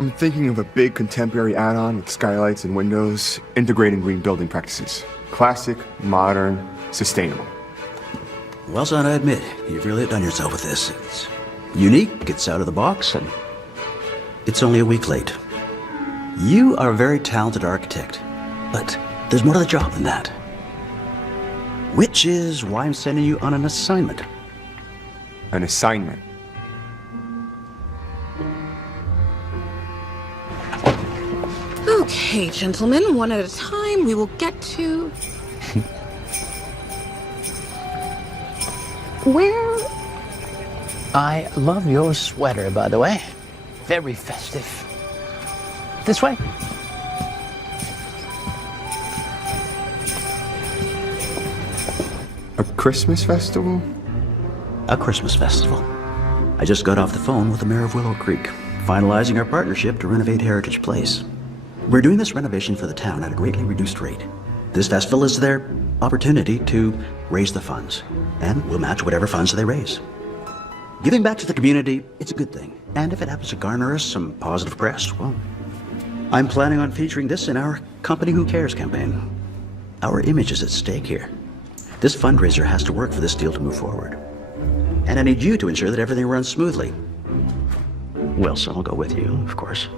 I'm thinking of a big contemporary add-on with skylights and windows, integrating green building practices. Classic, modern, sustainable. Well, son, I admit, you've really done yourself with this. It's unique, it's out of the box, and it's only a week late. You are a very talented architect, but there's more to the job than that. Which is why I'm sending you on an assignment. An assignment. Okay, gentlemen, one at a time. We will get to... Where... I love your sweater, by the way. Very festive. This way. A Christmas festival? A Christmas festival. I just got off the phone with the mayor of Willow Creek, finalizing our partnership to renovate Heritage Place. We're doing this renovation for the town at a greatly reduced rate. This festival is their opportunity to raise the funds, and we'll match whatever funds they raise. Giving back to the community, it's a good thing. And if it happens to garner us some positive press, well, I'm planning on featuring this in our Company Who Cares campaign. Our image is at stake here. This fundraiser has to work for this deal to move forward. And I need you to ensure that everything runs smoothly. Wilson will go with you, of course.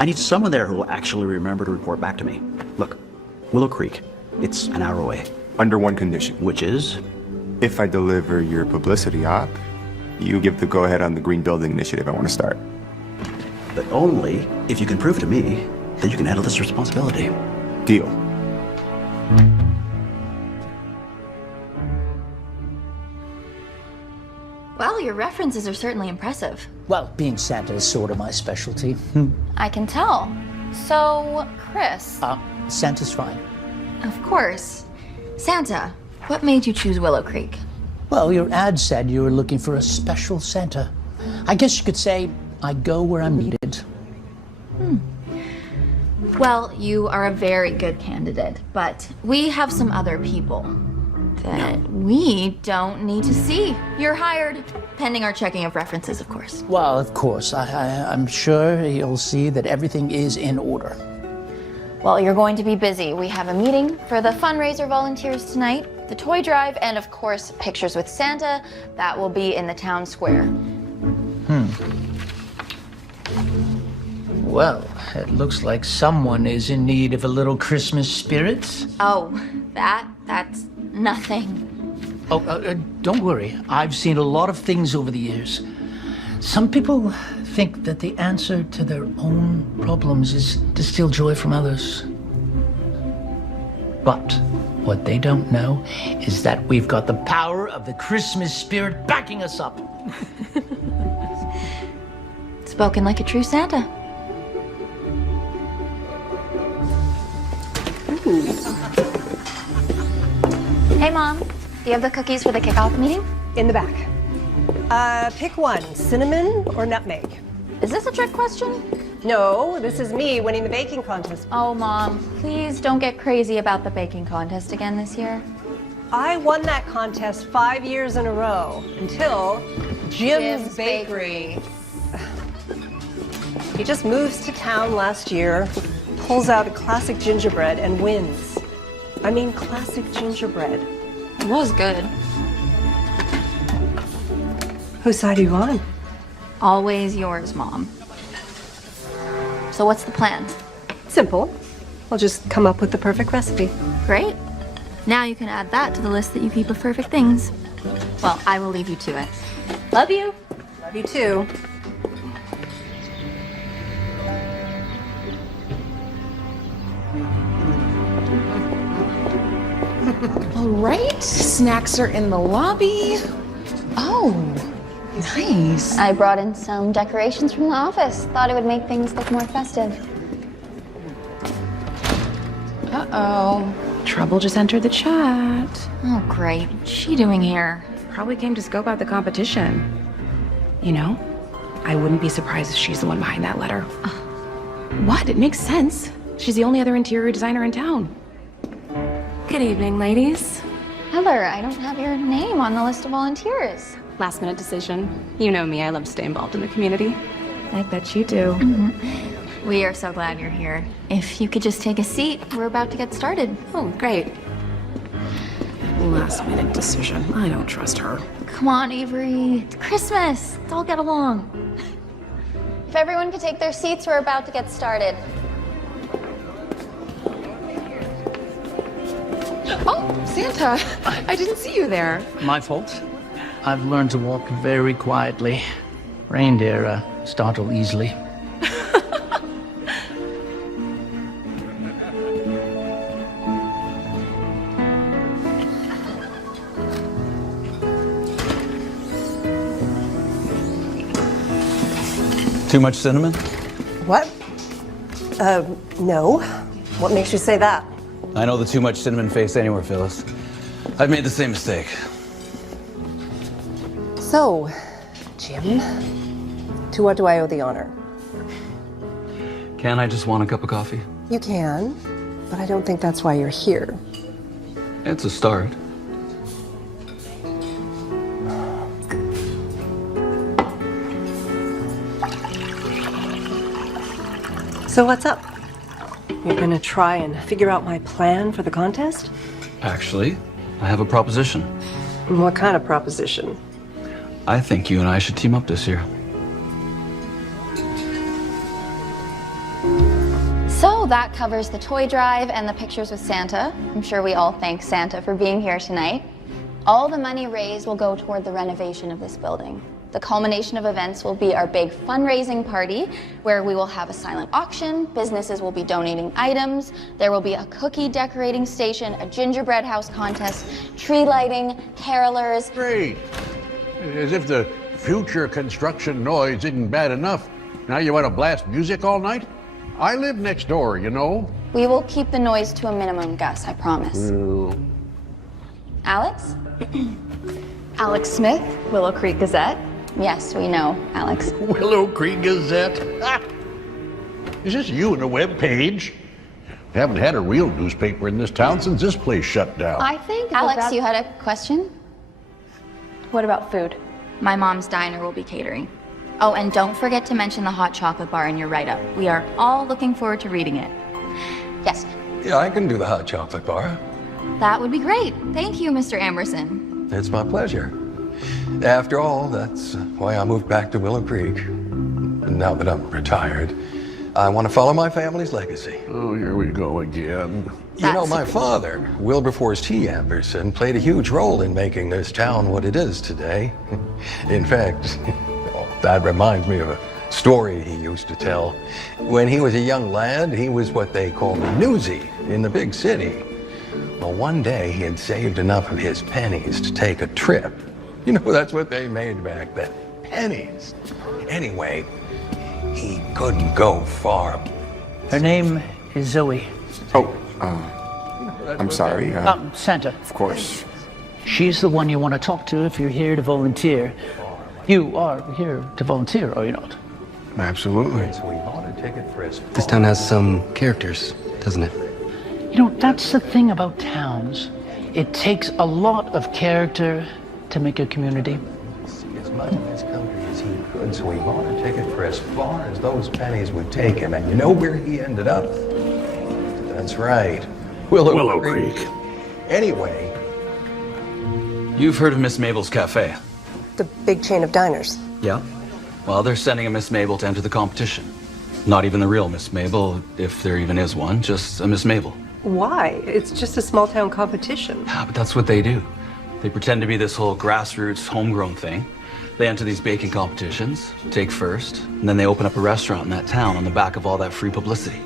I need someone there who will actually remember to report back to me. Look, Willow Creek, it's an hour away. Under one condition. Which is? If I deliver your publicity op, you give the go-ahead on the green building initiative I want to start. But only if you can prove to me that you can handle this responsibility. Deal. Well, your references are certainly impressive. Well, being Santa is sort of my specialty. I can tell. So, Chris. Santa's fine. Of course. Santa, what made you choose Willow Creek? Well, your ad said you were looking for a special Santa. I guess you could say I go where I'm needed. Well, you are a very good candidate, but we have some other people that we don't need to see. You're hired, pending our checking of references, of course. Well, of course. I'm sure you'll see that everything is in order. Well, you're going to be busy. We have a meeting for the fundraiser volunteers tonight, the toy drive, and of course, pictures with Santa. That will be in the town square. Well, it looks like someone is in need of a little Christmas spirit. Oh, that's nothing. Oh, don't worry. I've seen a lot of things over the years. Some people think that the answer to their own problems is to steal joy from others. But what they don't know is that we've got the power of the Christmas spirit backing us up. Spoken like a true Santa. Hey, Mom. Do you have the cookies for the kickoff meeting? In the back. Pick one, cinnamon or nutmeg? Is this a trick question? No, this is me winning the baking contest. Oh, Mom, please don't get crazy about the baking contest again this year. I won that contest 5 years in a row until Jim's Bakery. He just moves to town last year, pulls out a classic gingerbread and wins. I mean, classic gingerbread. It was good. Whose side are you on? Always yours, Mom. So what's the plan? Simple. I'll just come up with the perfect recipe. Great. Now you can add that to the list that you keep of perfect things. Well, I will leave you to it. Love you. Love you too. All right, snacks are in the lobby. Oh, nice. I brought in some decorations from the office. Thought it would make things look more festive. Uh-oh. Trouble just entered the chat. Oh, great. What's she doing here? Probably came to scope out the competition. You know, I wouldn't be surprised if she's the one behind that letter. What? It makes sense. She's the only other interior designer in town. Good evening, ladies. Heather, I don't have your name on the list of volunteers. Last minute decision. You know me, I love to stay involved in the community. I bet you do. We are so glad you're here. If you could just take a seat, we're about to get started. Oh, great. Last minute decision. I don't trust her. Come on, Avery. It's Christmas. Let's all get along. If everyone could take their seats, we're about to get started. Oh, Santa. I didn't see you there. My fault. I've learned to walk very quietly. Reindeer startle easily. Too much cinnamon? What? No. What makes you say that? I know the too much cinnamon face anywhere, Phyllis. I've made the same mistake. So, Jim, to what do I owe the honor? Can I just want a cup of coffee? You can, but I don't think that's why you're here. It's a start. So what's up? You're gonna try and figure out my plan for the contest? Actually, I have a proposition. What kind of proposition? I think you and I should team up this year. So that covers the toy drive and the pictures with Santa. I'm sure we all thank Santa for being here tonight. All the money raised will go toward the renovation of this building. The culmination of events will be our big fundraising party, where we will have a silent auction, businesses will be donating items, there will be a cookie decorating station, a gingerbread house contest, tree lighting, carolers. Great. As if the future construction noise isn't bad enough. Now you want to blast music all night? I live next door, you know. We will keep the noise to a minimum, Gus, I promise. Alex? Alex Smith, Willow Creek Gazette. Yes, we know, Alex. Willow Creek Gazette. Ah. Is this you and a web page? Haven't had a real newspaper in this town since this place shut down. I think Alex, you had a question? What about food? My mom's diner will be catering. Oh, and don't forget to mention the hot chocolate bar in your write-up. We are all looking forward to reading it. Yes, Yeah, I can do the hot chocolate bar. that would be great. Thank you, Mr. Amerson. It's my pleasure. After all, that's why I moved back to Willow Creek. And now that I'm retired, I want to follow my family's legacy. Oh, here we go again. You know, my father, Wilberforce T. Anderson, played a huge role in making this town what it is today. In fact, that reminds me of a story he used to tell. When he was a young lad, he was what they called a newsie in the big city. Well, one day he had saved enough of his pennies to take a trip. You know, that's what they made back then, pennies. Anyway, he couldn't go far. Her name is Zoe. Oh, I'm sorry. Santa. Of course. She's the one you want to talk to if you're here to volunteer. You are here to volunteer, are you not? Absolutely. So we bought a ticket for his This town has some characters, doesn't it? You know, that's the thing about towns. It takes a lot of character to make a community. see as much of this country as he could, so he bought a ticket for as far as those pennies would take him. And you know where he ended up? That's right, Willow Creek. Anyway, You've heard of Miss Mabel's Cafe? The big chain of diners. Yeah? Well, they're sending a Miss Mabel to enter the competition. Not even the real Miss Mabel, if there even is one, just a Miss Mabel. Why? It's just a small town competition. Yeah, but that's what they do. They pretend to be this whole grassroots, homegrown thing. They enter these baking competitions, take first, and then they open up a restaurant in that town on the back of all that free publicity.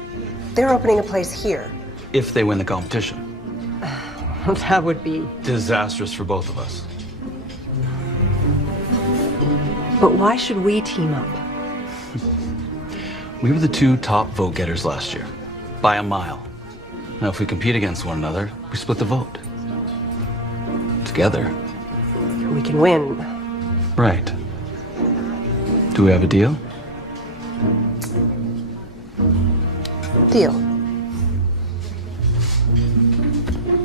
They're opening a place here. If they win the competition. That would be. Disastrous for both of us. But why should we team up? We were the two top vote getters last year, by a mile. Now, if we compete against one another, we split the vote. Together. We can win. Right. Do we have a deal? Deal.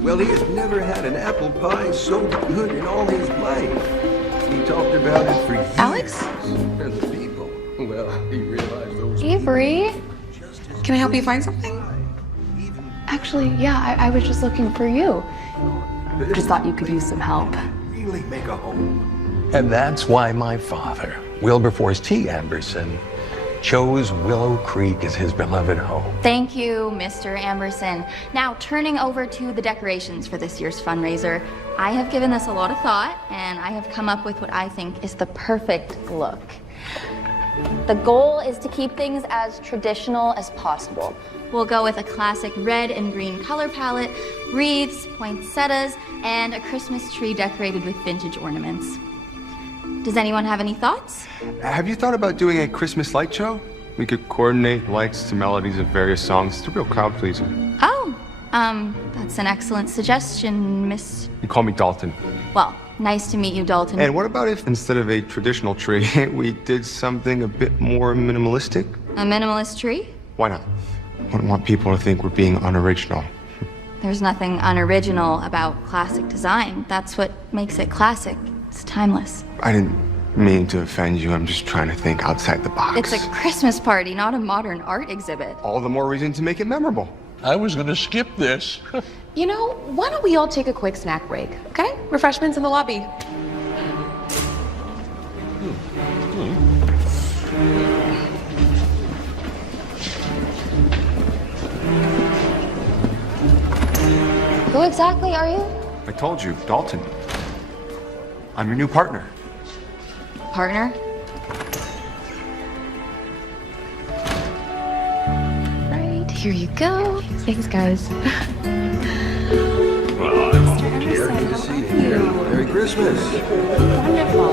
Well, he has never had an apple pie so good in all his life. He talked about it for years. Alex? And the people. Well, he realized those... Avery? Can I help you find something? Actually, yeah, I was just looking for you. Just thought you could use some help. really make a home. And that's why my father, Wilberforce T. Amberson, chose Willow Creek as his beloved home. Thank you, Mr. Amberson. Now, turning over to the decorations for this year's fundraiser, I have given this a lot of thought, and I have come up with what I think is the perfect look. The goal is to keep things as traditional as possible. We'll go with a classic red and green color palette, wreaths, poinsettias, and a Christmas tree decorated with vintage ornaments. Does anyone have any thoughts? Have you thought about doing a Christmas light show? We could coordinate lights to melodies of various songs. It's a real crowd pleaser. Oh, that's an excellent suggestion, Miss... You call me Dalton. Well, nice to meet you, Dalton. And what about if, instead of a traditional tree, we did something a bit more minimalistic? A minimalist tree? Why not? I wouldn't want people to think we're being unoriginal. There's nothing unoriginal about classic design. That's what makes it classic. It's timeless. I didn't mean to offend you. I'm just trying to think outside the box. It's a Christmas party, not a modern art exhibit. All the more reason to make it memorable. I was gonna skip this. You know, why don't we all take a quick snack break, okay? Refreshments in the lobby. Who exactly are you? I told you, Dalton. I'm your new partner. Partner? Right, here you go. Thanks, guys. Jerry, to see you. Merry Christmas. Wonderful.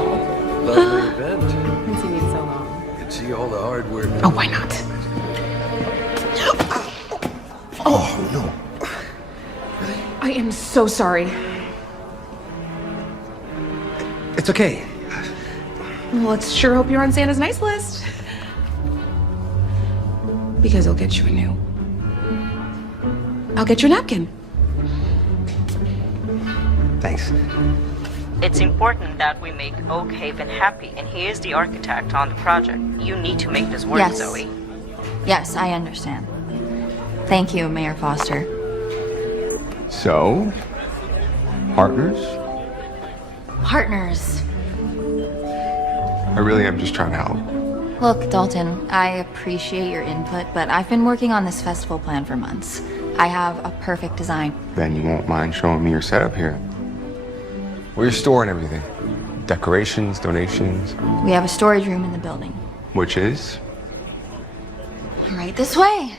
Lovely event. Haven't seen you in so long. You can see all the hard work. Oh, why not? Oh, no. I am so sorry. It's okay. Well, let's sure hope you're on Santa's nice list. Because I'll get you a new. I'll get you a napkin. Thanks. It's important that we make Oak Haven happy, and he is the architect on the project. You need to make this work, Yes. Zoe. Yes, I understand. Thank you, Mayor Foster. So, partners? Partners. I really am just trying to help. Look, Dalton, I appreciate your input, but I've been working on this festival plan for months. I have a perfect design. Then you won't mind showing me your setup here. Where you're storing everything. Decorations, donations. We have a storage room in the building. Which is? Right this way.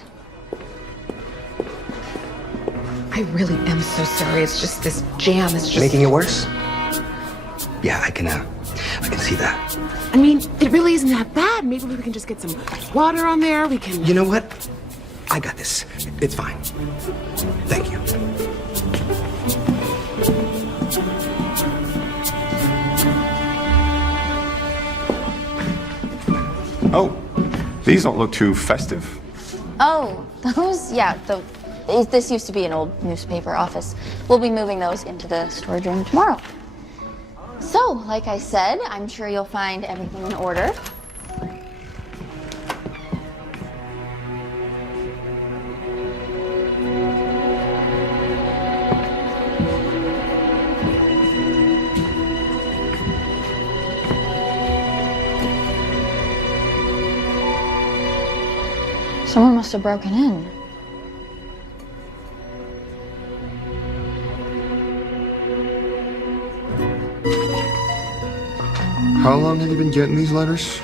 I really am so sorry. It's just this jam is just... Making it worse? Yeah, I can see that. I mean, it really isn't that bad. Maybe we can just get some water on there. We can... You know what? I got this. It's fine. Thank you. Oh, these don't look too festive. Oh, those, yeah, this used to be an old newspaper office. We'll be moving those into the storage room tomorrow. So, like I said, I'm sure you'll find everything in order. Someone must have broken in. How long have you been getting these letters?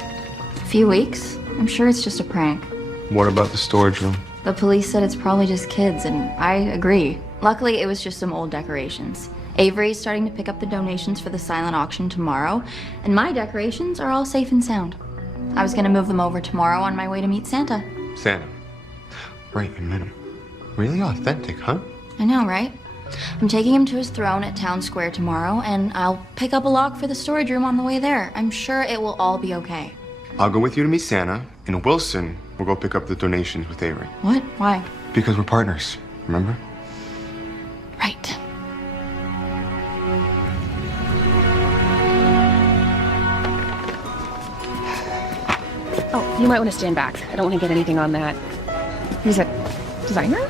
A few weeks. I'm sure it's just a prank. What about the storage room? The police said it's probably just kids, and I agree. Luckily, it was just some old decorations. Avery's starting to pick up the donations for the silent auction tomorrow, and my decorations are all safe and sound. I was gonna move them over tomorrow on my way to meet Santa. Santa. Right a minute. Really authentic, huh? I know, right? I'm taking him to his throne at Town Square tomorrow, and I'll pick up a lock for the storage room on the way there. I'm sure it will all be okay. I'll go with you to meet Santa, and Wilson will go pick up the donations with Avery. What? Why? Because we're partners, remember? Right. You might want to stand back. I don't want to get anything on that. He's a designer?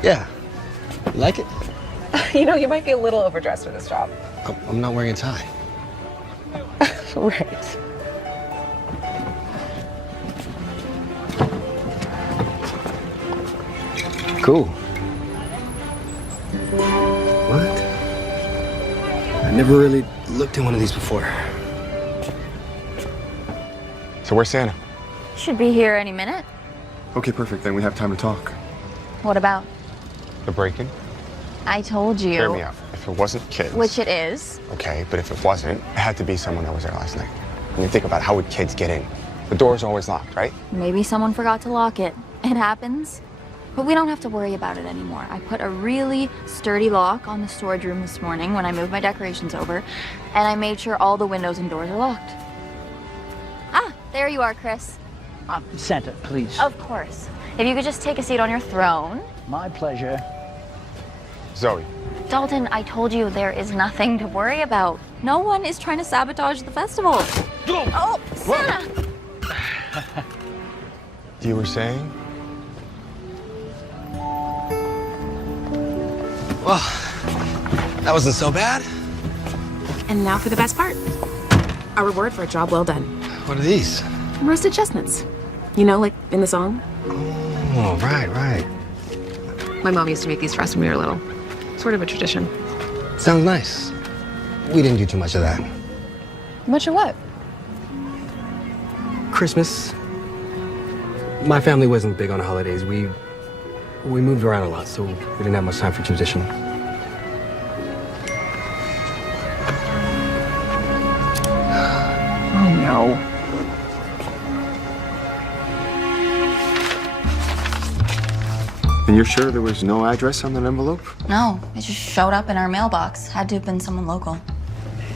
Yeah. You like it? You know, you might be a little overdressed for this job. I'm not wearing a tie. Right. Cool. What? I never really looked at one of these before. So where's Santa? Should be here any minute. Okay, perfect. Then we have time to talk. What about? The break-in? I told you. Hear me out. If it wasn't kids. Which it is. Okay, but if it wasn't, it had to be someone that was there last night. I mean, think about how would kids get in? The door's always locked, right? Maybe someone forgot to lock it. It happens. But we don't have to worry about it anymore. I put a really sturdy lock on the storage room this morning when I moved my decorations over, and I made sure all the windows and doors are locked. Ah, there you are, Chris. Santa, please. Of course. If you could just take a seat on your throne. My pleasure. Zoe. Dalton, I told you there is nothing to worry about. No one is trying to sabotage the festival. Oh, Santa! You were saying? Well, that wasn't so bad. And now for the best part. A reward for a job well done. What are these? Roasted chestnuts. You know, like in the song? Oh, right. My mom used to make these for us when we were little. Sort of a tradition. Sounds nice. We didn't do too much of that. Much of what? Christmas. My family wasn't big on holidays. We moved around a lot, so we didn't have much time for tradition. Oh, no. And you're sure there was no address on that envelope? No, it just showed up in our mailbox. Had to have been someone local.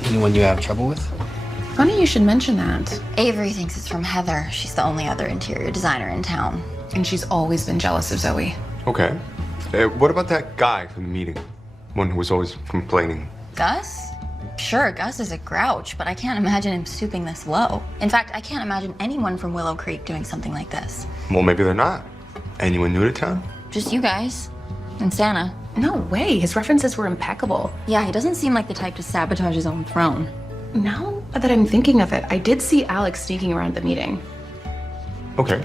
Anyone you have trouble with? Funny you should mention that. Avery thinks it's from Heather. She's the only other interior designer in town. And she's always been jealous of Zoe. Okay. What about that guy from the meeting? One who was always complaining. Gus? Sure, Gus is a grouch, but I can't imagine him stooping this low. In fact, I can't imagine anyone from Willow Creek doing something like this. Well, maybe they're not. Anyone new to town? Just you guys. And Santa. No way. His references were impeccable. Yeah, he doesn't seem like the type to sabotage his own throne. Now that I'm thinking of it, I did see Alex sneaking around the meeting. Okay.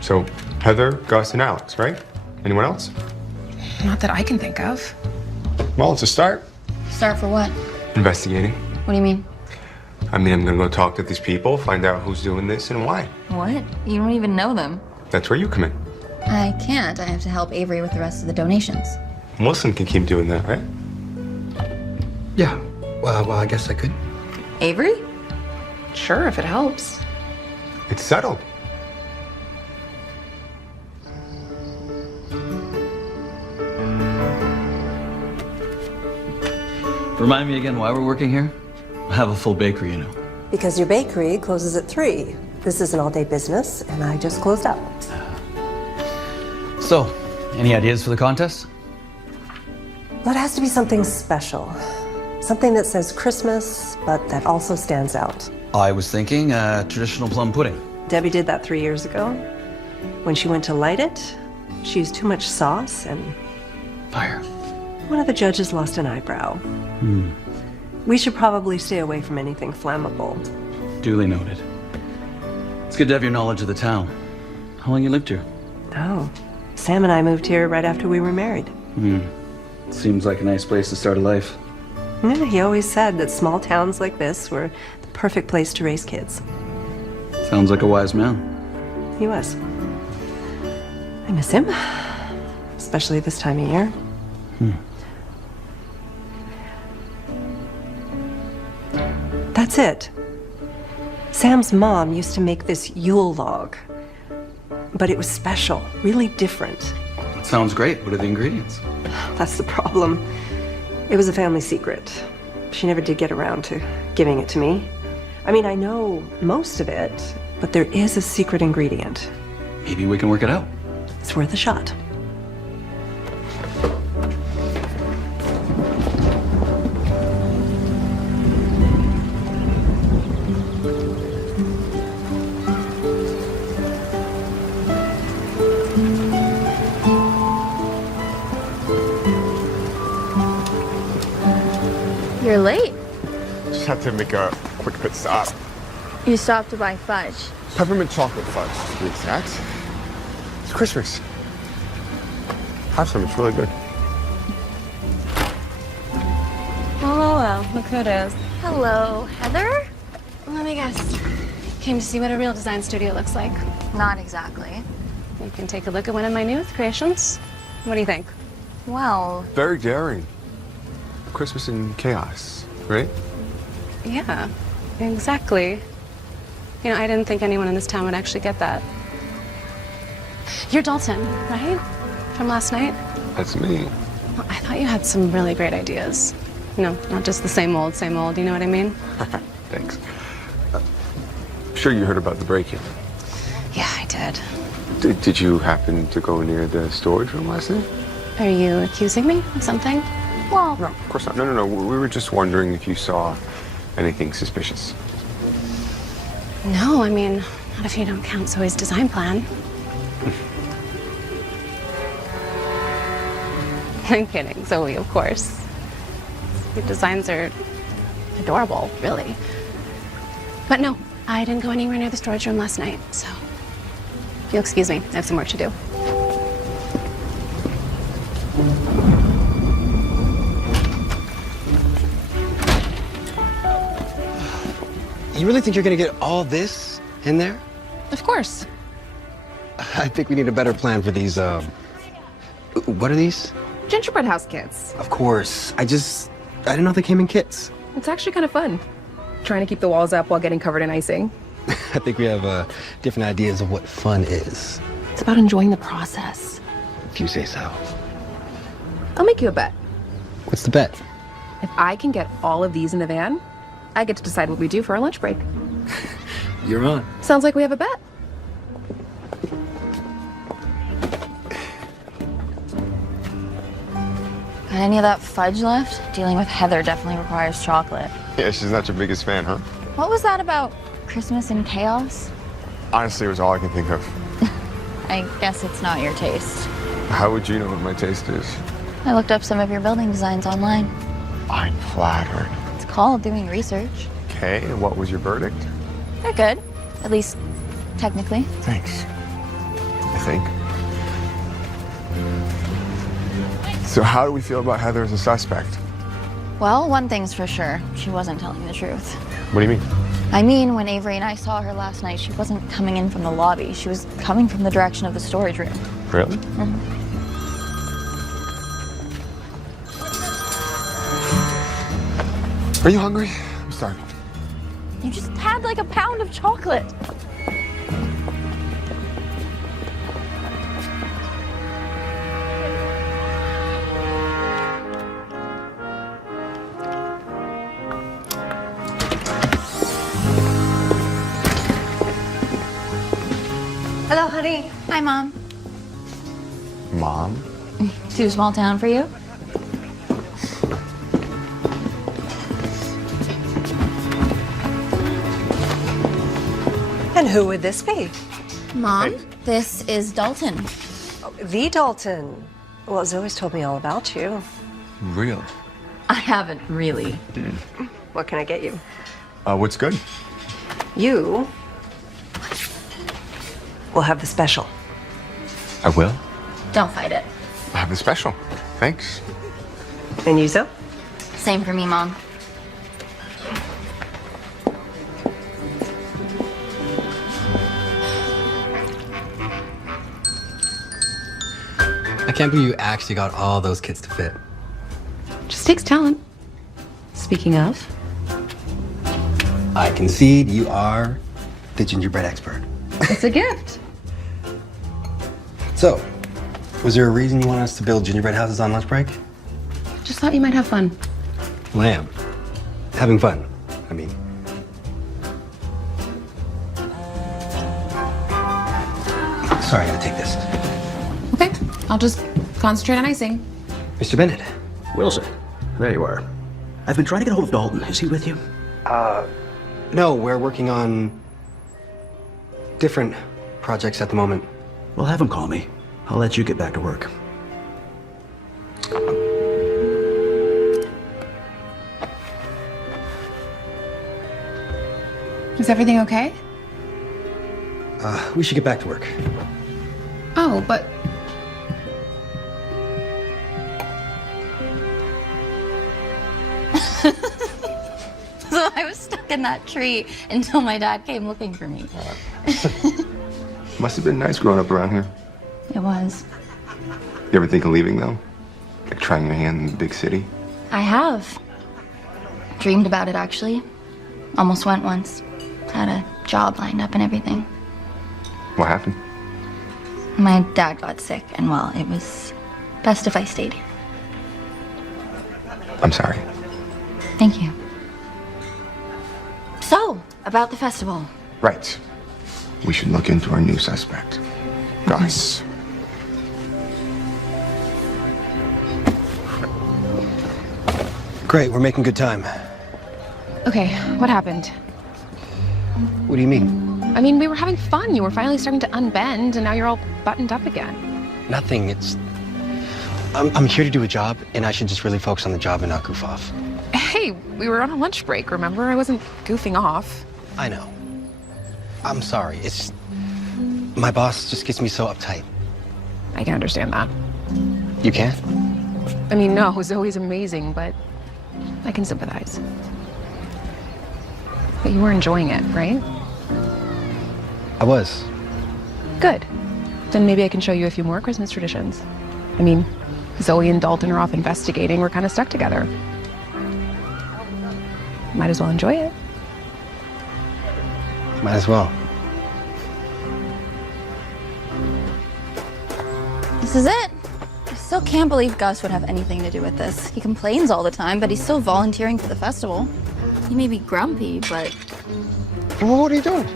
So, Heather, Gus, and Alex, right? Anyone else? Not that I can think of. Well, it's a start. Start for what? Investigating. What do you mean? I mean, I'm gonna go talk to these people, find out who's doing this and why. What? You don't even know them. That's where you come in. I can't. I have to help Avery with the rest of the donations. Wilson can keep doing that, right? Yeah. Well, I guess I could. Avery? Sure, if it helps. It's settled. Remind me again why we're working here? I have a full bakery, you know. Because your bakery closes at 3. This is an all-day business, and I just closed up. So, any ideas for the contest? Well, it has to be something special. Something that says Christmas, but that also stands out. I was thinking traditional plum pudding. Debbie did that 3 years ago. When she went to light it, she used too much sauce, and Fire. one of the judges lost an eyebrow. We should probably stay away from anything flammable. Duly noted. It's good to have your knowledge of the town. How long you lived here? Oh, Sam and I moved here right after we were married. Seems like a nice place to start a life. Yeah, he always said that small towns like this were the perfect place to raise kids. Sounds like a wise man. He was. I miss him, especially this time of year. That's it. Sam's mom used to make this Yule log, but it was special, really different. Sounds great. What are the ingredients? That's the problem. It was a family secret. She never did get around to giving it to me. I mean, I know most of it, but there is a secret ingredient. Maybe we can work it out. It's worth a shot. You're late. Just had to make a quick pit stop. You stopped to buy fudge. Peppermint chocolate fudge, to be exact. It's Christmas. Have some, it's really good. Oh, look who it is. Hello, Heather? Let me guess. Came to see what a real design studio looks like. Not exactly. You can take a look at one of my newest creations. What do you think? Well, Very daring. Christmas in chaos, right? Yeah, exactly. You know, I didn't think anyone in this town would actually get that. You're Dalton, right? From last night? That's me. Well, I thought you had some really great ideas. You know, not just the same old, you know what I mean? Thanks. I'm sure you heard about the break-in. Yeah, I did. Did you happen to go near the storage room last night? Are you accusing me of something? well, No, of course not. No. We were just wondering if you saw anything suspicious. No, I mean, not if you don't count Zoe's design plan. I'm kidding, Zoe, of course. Your designs are adorable, really. But no, I didn't go anywhere near the storage room last night, so if you'll excuse me, I have some work to do. You really think you're gonna get all this in there? Of course. I think we need a better plan for these, what are these? Gingerbread house kits. Of course. I didn't know they came in kits. It's actually kind of fun. Trying to keep the walls up while getting covered in icing. I think we have different ideas of what fun is. It's about enjoying the process. If you say so. I'll make you a bet. What's the bet? If I can get all of these in the van, I get to decide what we do for our lunch break. You're on. Sounds like we have a bet. got any of that fudge left? Dealing with Heather definitely requires chocolate. Yeah, she's not your biggest fan, huh? What was that about Christmas in chaos? Honestly, it was all I can think of. I guess it's not your taste. How would you know what my taste is? I looked up some of your building designs online. I'm flattered. It's called doing research. Okay, and what was your verdict? They're good. At least, technically. Thanks. I think. So how do we feel about Heather as a suspect? Well, one thing's for sure. She wasn't telling the truth. What do you mean? I mean, when Avery and I saw her last night, she wasn't coming in from the lobby. She was coming from the direction of the storage room. Really? Are you hungry? I'm starving. You just had like a pound of chocolate. Hello, honey. Hi, Mom. Mom? Too small town for you? And who would this be? Mom, this is Dalton. Oh, the Dalton. Well, Zoe's told me all about you. Real? I haven't really. What can I get you? What's good? You will have the special. I will. Don't fight it. I have the special. Thanks. And you, Zoe? Same for me, Mom. I can't believe you actually got all those kits to fit. Just takes talent. Speaking of, I concede you are the gingerbread expert. it's a gift. So, was there a reason you want us to build gingerbread houses on lunch break? Just thought you might have fun. Lamb. Having fun, I mean. Sorry, I gotta take this. Okay, I'll just concentrate on icing. Mr. Bennett. Wilson, there you are. I've been trying to get a hold of Dalton. Is he with you? No, we're working on different projects at the moment. Well, have him call me. I'll let you get back to work. Is everything okay? We should get back to work. Oh, but... So I was stuck in that tree until my dad came looking for me. Must have been nice growing up around here. It was. You ever think of leaving, though? Like trying your hand in the big city? I have. Dreamed about it, actually. Almost went once. Had a job lined up and everything. What happened? My dad got sick, and well, it was best if I stayed here. I'm sorry. Thank you. So, about the festival. Right. We should look into our new suspect, Gus. Great, we're making good time. Okay, what happened? What do you mean? I mean, we were having fun. You were finally starting to unbend, and now you're all buttoned up again. Nothing, it's... I'm here to do a job, and I should just really focus on the job and not goof off. Hey, we were on a lunch break, remember? I wasn't goofing off. I know. I'm sorry, it's... My boss just gets me so uptight. I can understand that. You can? I mean, no, Zoe's amazing, but I can sympathize. But you were enjoying it, right? I was. Good. Then maybe I can show you a few more Christmas traditions. I mean, Zoe and Dalton are off investigating. We're kind of stuck together. Might as well enjoy it. Might as well. This is it. I still can't believe Gus would have anything to do with this. He complains all the time, but he's still volunteering for the festival. He may be grumpy, but... Well, what are you doing?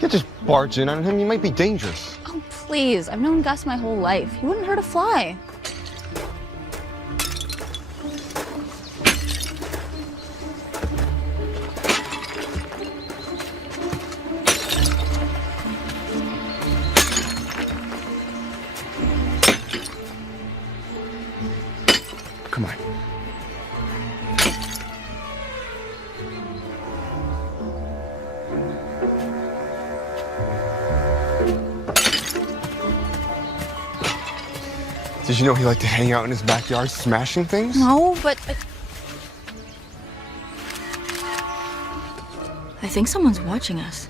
You just barge in on him. You might be dangerous. Oh, please. I've known Gus my whole life. He wouldn't hurt a fly. Come on. Did you know he liked to hang out in his backyard smashing things? No, but... I think someone's watching us.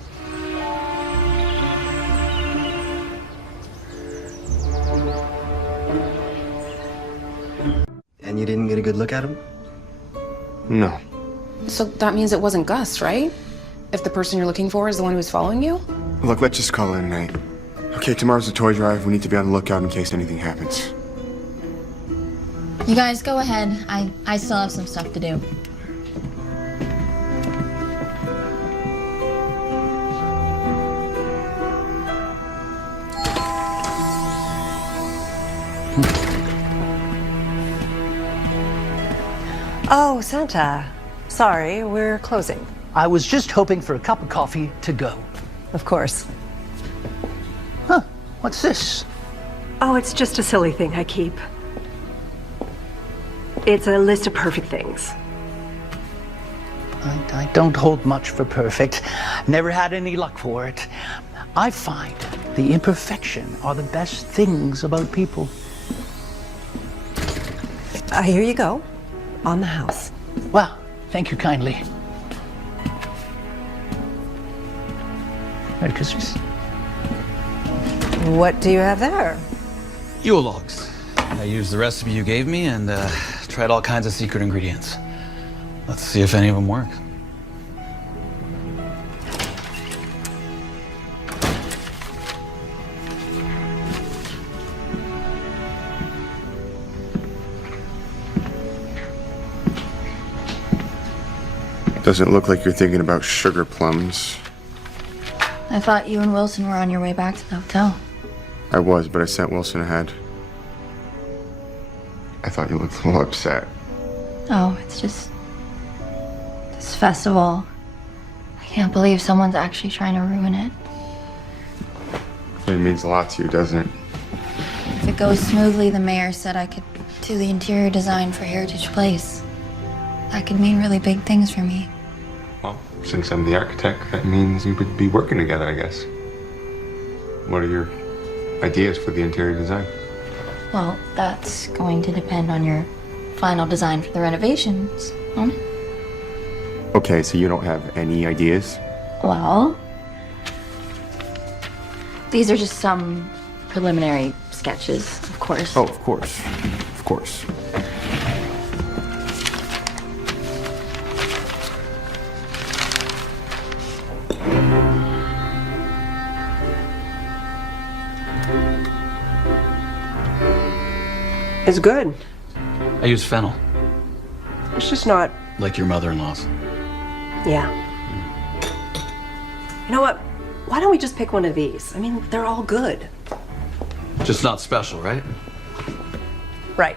And you didn't get a good look at him? No. So that means it wasn't Gus, right? If the person you're looking for is the one who's following you? Look, let's just call it a night. Okay, tomorrow's the toy drive. We need to be on the lookout in case anything happens. You guys go ahead. I still have some stuff to do. Oh, Santa. Sorry, we're closing. I was just hoping for a cup of coffee to go. Of course. Huh, what's this? Oh, it's just a silly thing I keep. It's a list of perfect things. I don't hold much for perfect. Never had any luck for it. I find the imperfection are the best things about people. Here you go. On the house. Well, thank you kindly. Merry Christmas. What do you have there? Yule logs. I used the recipe you gave me and tried all kinds of secret ingredients. Let's see if any of them work. Doesn't look like you're thinking about sugar plums. I thought you and Wilson were on your way back to the hotel. I was, but I sent Wilson ahead. I thought you looked a little upset. Oh, it's just... this festival. I can't believe someone's actually trying to ruin it. It means a lot to you, doesn't it? If it goes smoothly, the mayor said I could do the interior design for Heritage Place. That could mean really big things for me. Well, Since I'm the architect, that means we would be working together, I guess. What are your ideas for the interior design? Well, that's going to depend on your final design for the renovations, won't it? Okay, so you don't have any ideas? Well, these are just some preliminary sketches, of course. Oh, of course. Of course. It's good. I use fennel, It's just not. like your mother-in-law's. Yeah. You know what? Why don't we just pick one of these? I mean, they're all good. Just not special, right? Right.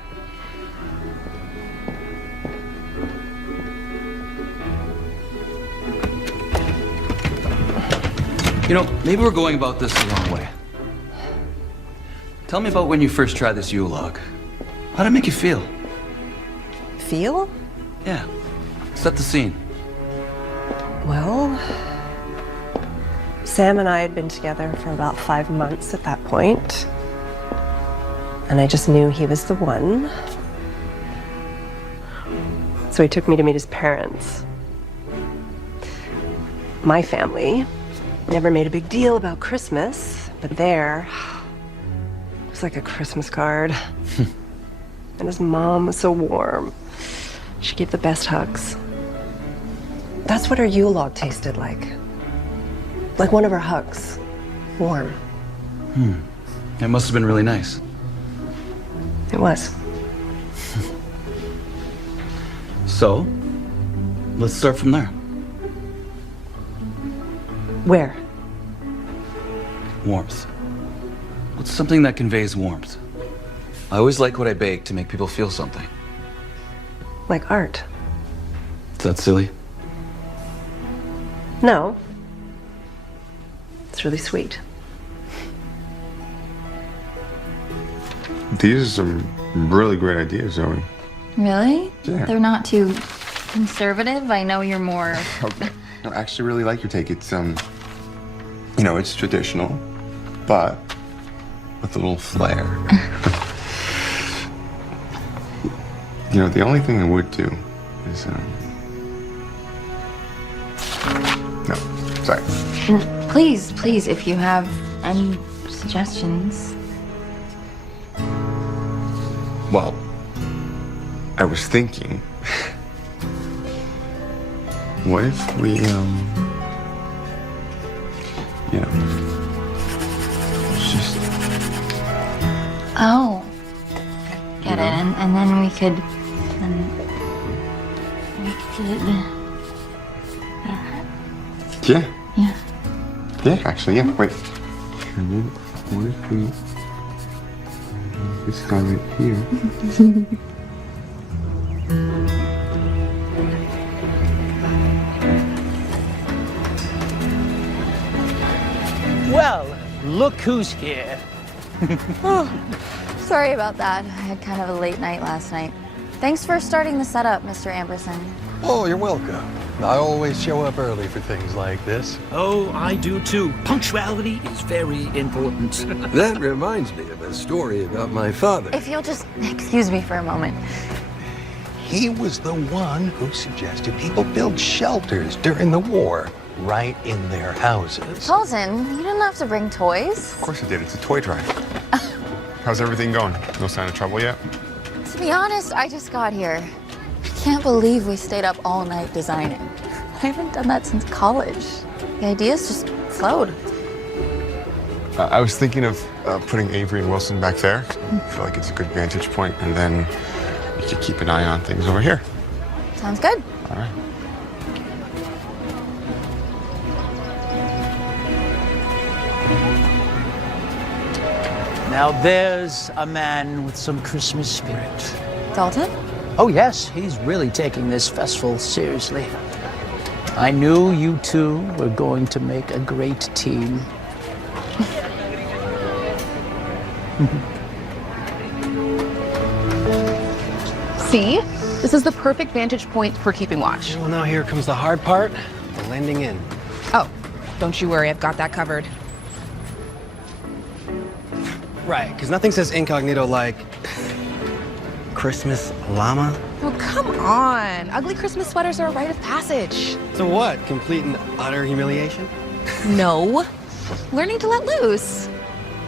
You know, maybe we're going about this the wrong way. Tell me about when you first tried this Yule log. How'd it make you feel? Feel? Yeah. Set the scene. Well, Sam and I had been together for about 5 months at that point, and I just knew he was the one. So he took me to meet his parents. My family never made a big deal about Christmas, but there, it was like a Christmas card. And his mom was so warm. She gave the best hugs. That's what her Yule log tasted like. Like one of her hugs. Warm. It must have been really nice. It was. So, let's start from there. Where? Warmth. What's something that conveys warmth? I always like what I bake to make people feel something. Like art. Is that silly? No. It's really sweet. These are some really great ideas, Zoe. Really? Yeah. They're not too conservative? I know you're more... I actually really like your take. It's, you know, it's traditional, but with a little flair. You know, the only thing I would do is, no, sorry. Please, please, if you have any suggestions. Well, I was thinking, what if we, you know, just... Oh. Get it, and then we could... Yeah. Yeah. Yeah, actually, yeah. Wait. And then, what if we... This guy right here. Well, look who's here. Sorry about that. I had kind of a late night last night. Thanks for starting the setup, Mr. Amberson. Oh, you're welcome. I always show up early for things like this. Oh, I do too. Punctuality is very important. That reminds me of a story about my father. If you'll just excuse me for a moment. He was the one who suggested people build shelters during the war, right in their houses. Paulson, you didn't have to bring toys. Of course I did. It's a toy drive. How's everything going? No sign of trouble yet? To be honest, I just got here. I can't believe we stayed up all night designing. I haven't done that since college. The ideas just flowed. I was thinking of putting Avery and Wilson back there. I feel like it's a good vantage point, and then you could keep an eye on things over here. Sounds good. All right. Now there's a man with some Christmas spirit. Dalton? Oh yes, he's really taking this festival seriously. I knew you two were going to make a great team. See? This is the perfect vantage point for keeping watch. Well, now here comes the hard part. The blending in. Oh, don't you worry, I've got that covered. Right, because nothing says incognito like Christmas llama. Oh, come on. Ugly Christmas sweaters are a rite of passage. So what? Complete and utter humiliation? No. Learning to let loose.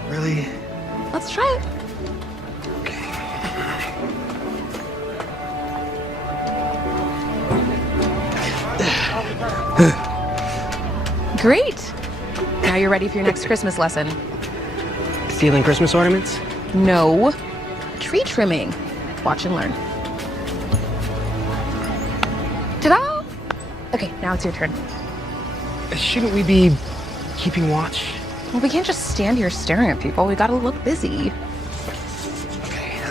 Really? Let's try it. Great. Now you're ready for your next Christmas lesson. Stealing Christmas ornaments? No. Tree trimming. Watch and learn. Ta-da! Okay, now it's your turn. Shouldn't we be keeping watch? Well, we can't just stand here staring at people. We gotta look busy. Okay,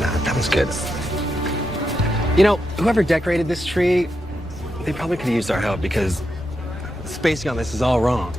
Nah, that one's good. You know, whoever decorated this tree, they probably could have used our help because the spacing on this is all wrong.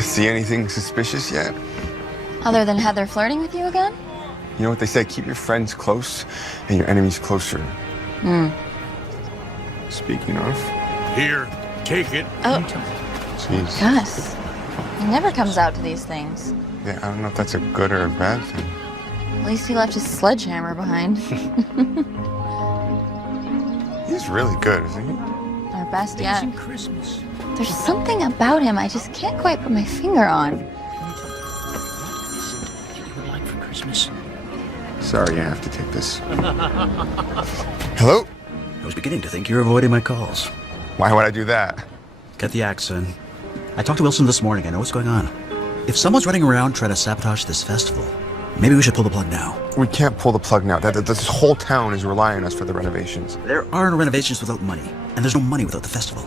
See anything suspicious yet? Other than Heather flirting with you again? You know what they say, keep your friends close and your enemies closer. Speaking of. Here, take it. Oh, Jeez. Gus. He never comes out to these things. Yeah, I don't know if that's a good or a bad thing. At least he left his sledgehammer behind. He's really good, isn't he? Our best yet. Amazing Christmas. There's something about him I just can't quite put my finger on. What you would like for Christmas? Sorry, I have to take this. Hello? I was beginning to think you're avoiding my calls. Why would I do that? Get the accent. I talked to Wilson this morning. I know what's going on. If someone's running around trying to sabotage this festival, maybe we should pull the plug now. We can't pull the plug now. This whole town is relying on us for the renovations. There are no renovations without money, and there's no money without the festival,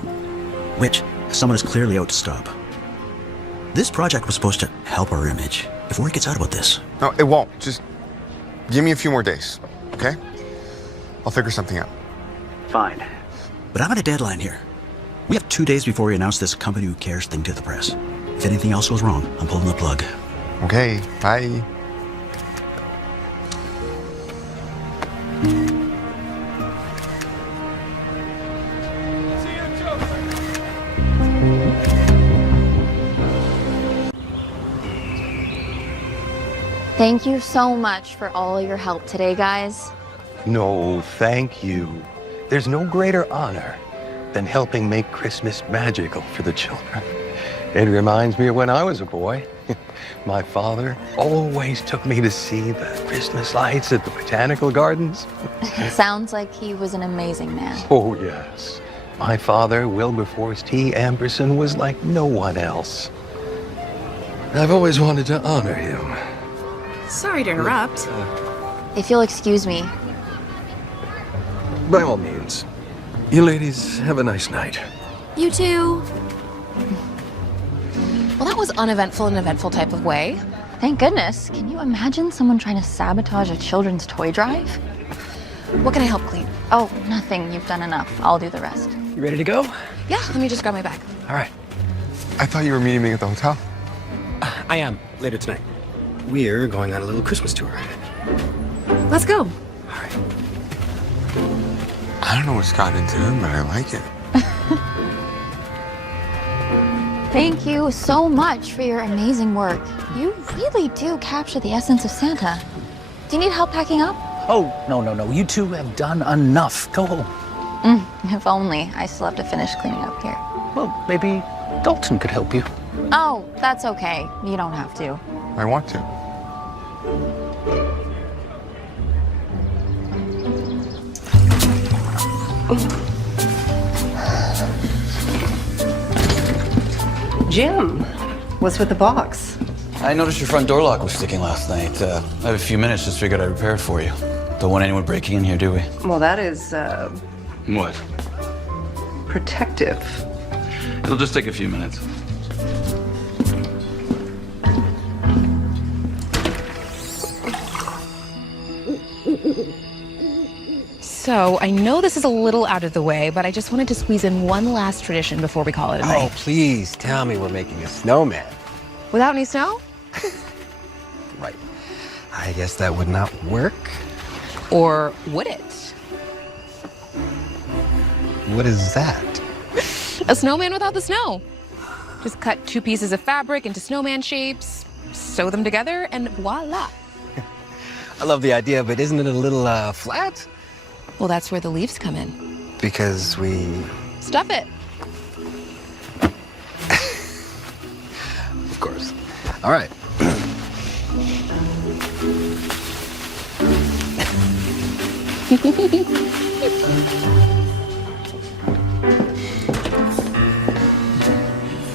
which someone is clearly out to stop. This project was supposed to help our image. If word gets out about this... No, it won't. Just give me a few more days, okay? I'll figure something out. Fine. But I'm at a deadline here. We have 2 days before we announce this company who cares thing to the press. If anything else goes wrong, I'm pulling the plug. Okay, bye. Thank you so much for all your help today, guys. No, thank you. There's no greater honor than helping make Christmas magical for the children. It reminds me of when I was a boy. My father always took me to see the Christmas lights at the botanical gardens. It sounds like he was an amazing man. Oh, yes. My father, Wilberforce T. Amberson, was like no one else. I've always wanted to honor him. Sorry to interrupt. If you'll excuse me. By all means. You ladies have a nice night. You too. Well, that was uneventful in an eventful type of way. Thank goodness. Can you imagine someone trying to sabotage a children's toy drive? What can I help clean? Oh, nothing. You've done enough. I'll do the rest. You ready to go? Yeah, let me just grab my bag. All right. I thought you were meeting me at the hotel. I am, later tonight. We're going on a little Christmas tour. Let's go. I don't know what's gotten into him, but I like it. Thank you so much for your amazing work. You really do capture the essence of Santa. Do you need help packing up? Oh, no. You two have done enough. Go home. If only. I still have to finish cleaning up here. Well, maybe Dalton could help you. Oh, that's okay. You don't have to. I want to. Jim, what's with the box? I noticed your front door lock was sticking last night. I have a few minutes, just figured I'd repair it for you. Don't want anyone breaking in here, do we? Well, that is, What? protective. It'll just take a few minutes. So, I know this is a little out of the way, but I just wanted to squeeze in one last tradition before we call it a Oh, night. please tell me we're making a snowman. Without any snow? Right. I guess that would not work. Or would it? What is that? A snowman without the snow. Just cut 2 pieces of fabric into snowman shapes, sew them together, and voila. I love the idea, but isn't it a little flat? Well, that's where the leaves come in. Because we... Stuff it. Of course. All right.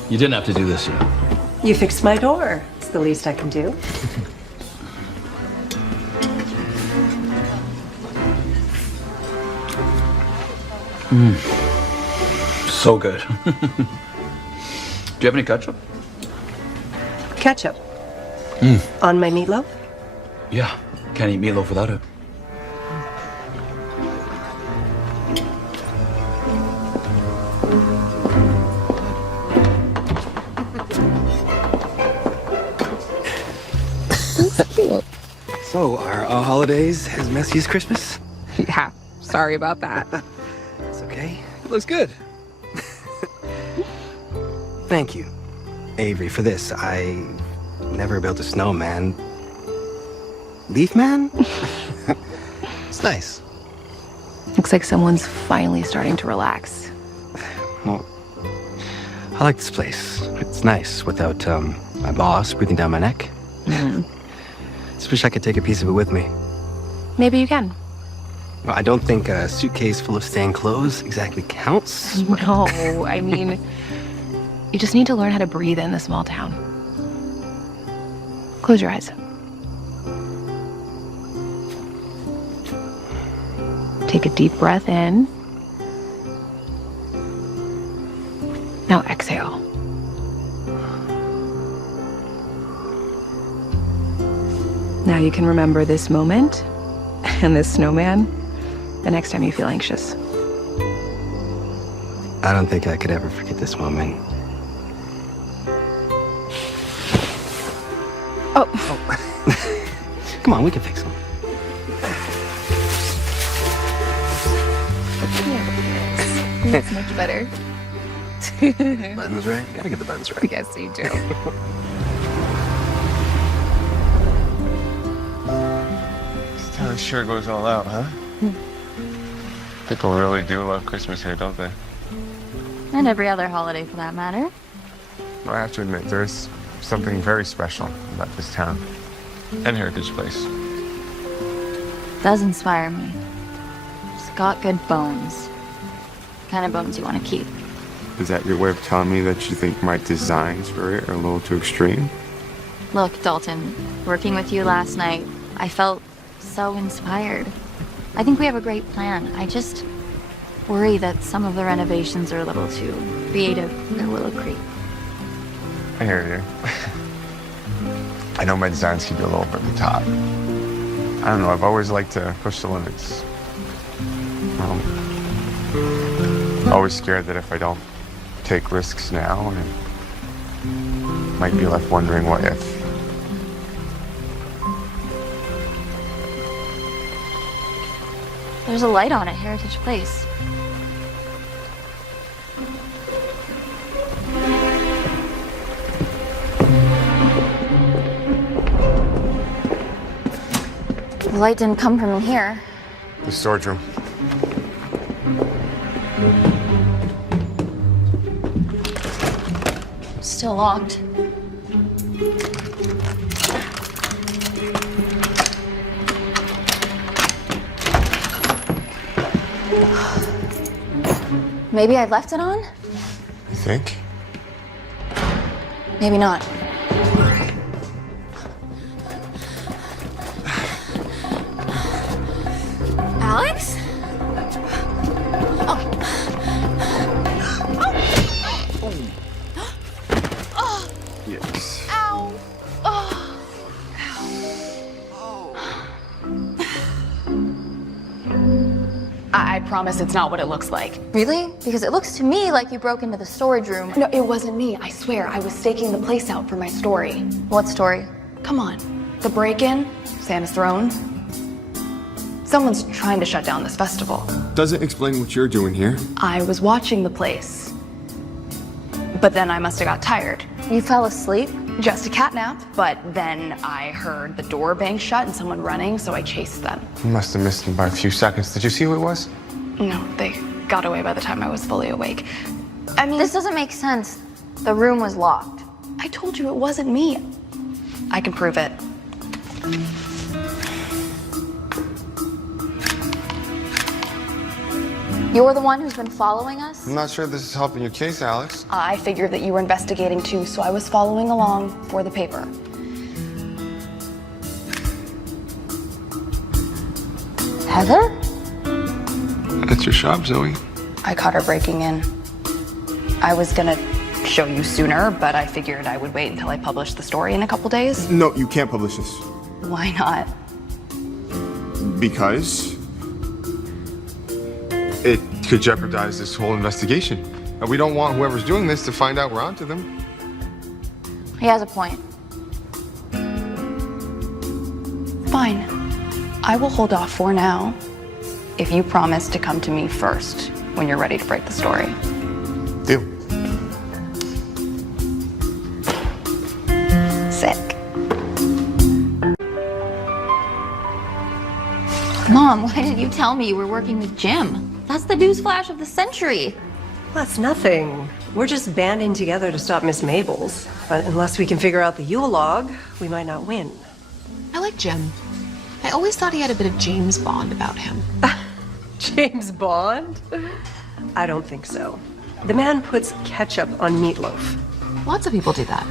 You didn't have to do this yet. You fixed my door. It's the least I can do. So good. Do you have any ketchup? Ketchup. On my meatloaf? Yeah. Can't eat meatloaf without it. So, are all holidays as messy as Christmas? Yeah, sorry about that. It's okay. It looks good. Thank you, Avery, for this. I never built a snowman. Leaf man? It's nice. Looks like someone's finally starting to relax. Well, I like this place. It's nice without my boss breathing down my neck. Just wish I could take a piece of it with me. Maybe you can. Well, I don't think a suitcase full of stained clothes exactly counts. No, I mean, you just need to learn how to breathe in the small town. Close your eyes. Take a deep breath in. Now exhale. Now you can remember this moment and this snowman the next time you feel anxious. I don't think I could ever forget this moment. Oh. Come on, we can fix them. That's much better. Buttons right? Gotta get the buttons right. Yes, you do. This town sure goes all out, huh? People really do love Christmas here, don't they? And every other holiday for that matter. Well, I have to admit, there's something very special about this town and Heritage Place. Does inspire me. It's got good bones. Kind of bones you want to keep. Is that your way of telling me that you think my designs for it are a little too extreme? Look, Dalton, working with you last night, I felt so inspired. I think we have a great plan. I just worry that some of the renovations are a little too creative for Willow Creek. I hear you. I know my designs can be a little over the top. I don't know, I've always liked to push the limits. Always scared that if I don't take risks now, I might be left wondering what if. There's a light on at Heritage Place. The light didn't come from in here. The storage room. Still locked. Maybe I've left it on? You think? Maybe not. Alex? Yes. Ow. I promise it's not what it looks like. Really? Because it looks to me like you broke into the storage room. No, it wasn't me. I swear, I was staking the place out for my story. What story? Come on. The break-in, Santa's throne. Someone's trying to shut down this festival. Doesn't explain what you're doing here. I was watching the place. But then I must have got tired. You fell asleep? Just a cat nap. But then I heard the door bang shut and someone running, so I chased them. You must have missed him by a few seconds. Did you see who it was? No, they got away by the time I was fully awake. I mean, This doesn't make sense. The room was locked. I told you it wasn't me. I can prove it. You're the one who's been following us? I'm not sure this is helping your case, Alex. I figured that you were investigating too, so I was following along for the paper. Heather? That's your shop, Zoe. I caught her breaking in. I was gonna show you sooner, but I figured I would wait until I published the story in a couple days. No, you can't publish this. Why not? Because it could jeopardize this whole investigation. And we don't want whoever's doing this to find out we're onto them. He has a point. Fine. I will hold off for now if you promise to come to me first when you're ready to break the story. Deal. Sick. Mom, why did you tell me you were working with Jim? That's the newsflash of the century. That's nothing. We're just banding together to stop Miss Mabel's. But unless we can figure out the Yule log, we might not win. I like Jim. I always thought he had a bit of James Bond about him. James Bond? I don't think so. The man puts ketchup on meatloaf. Lots of people do that.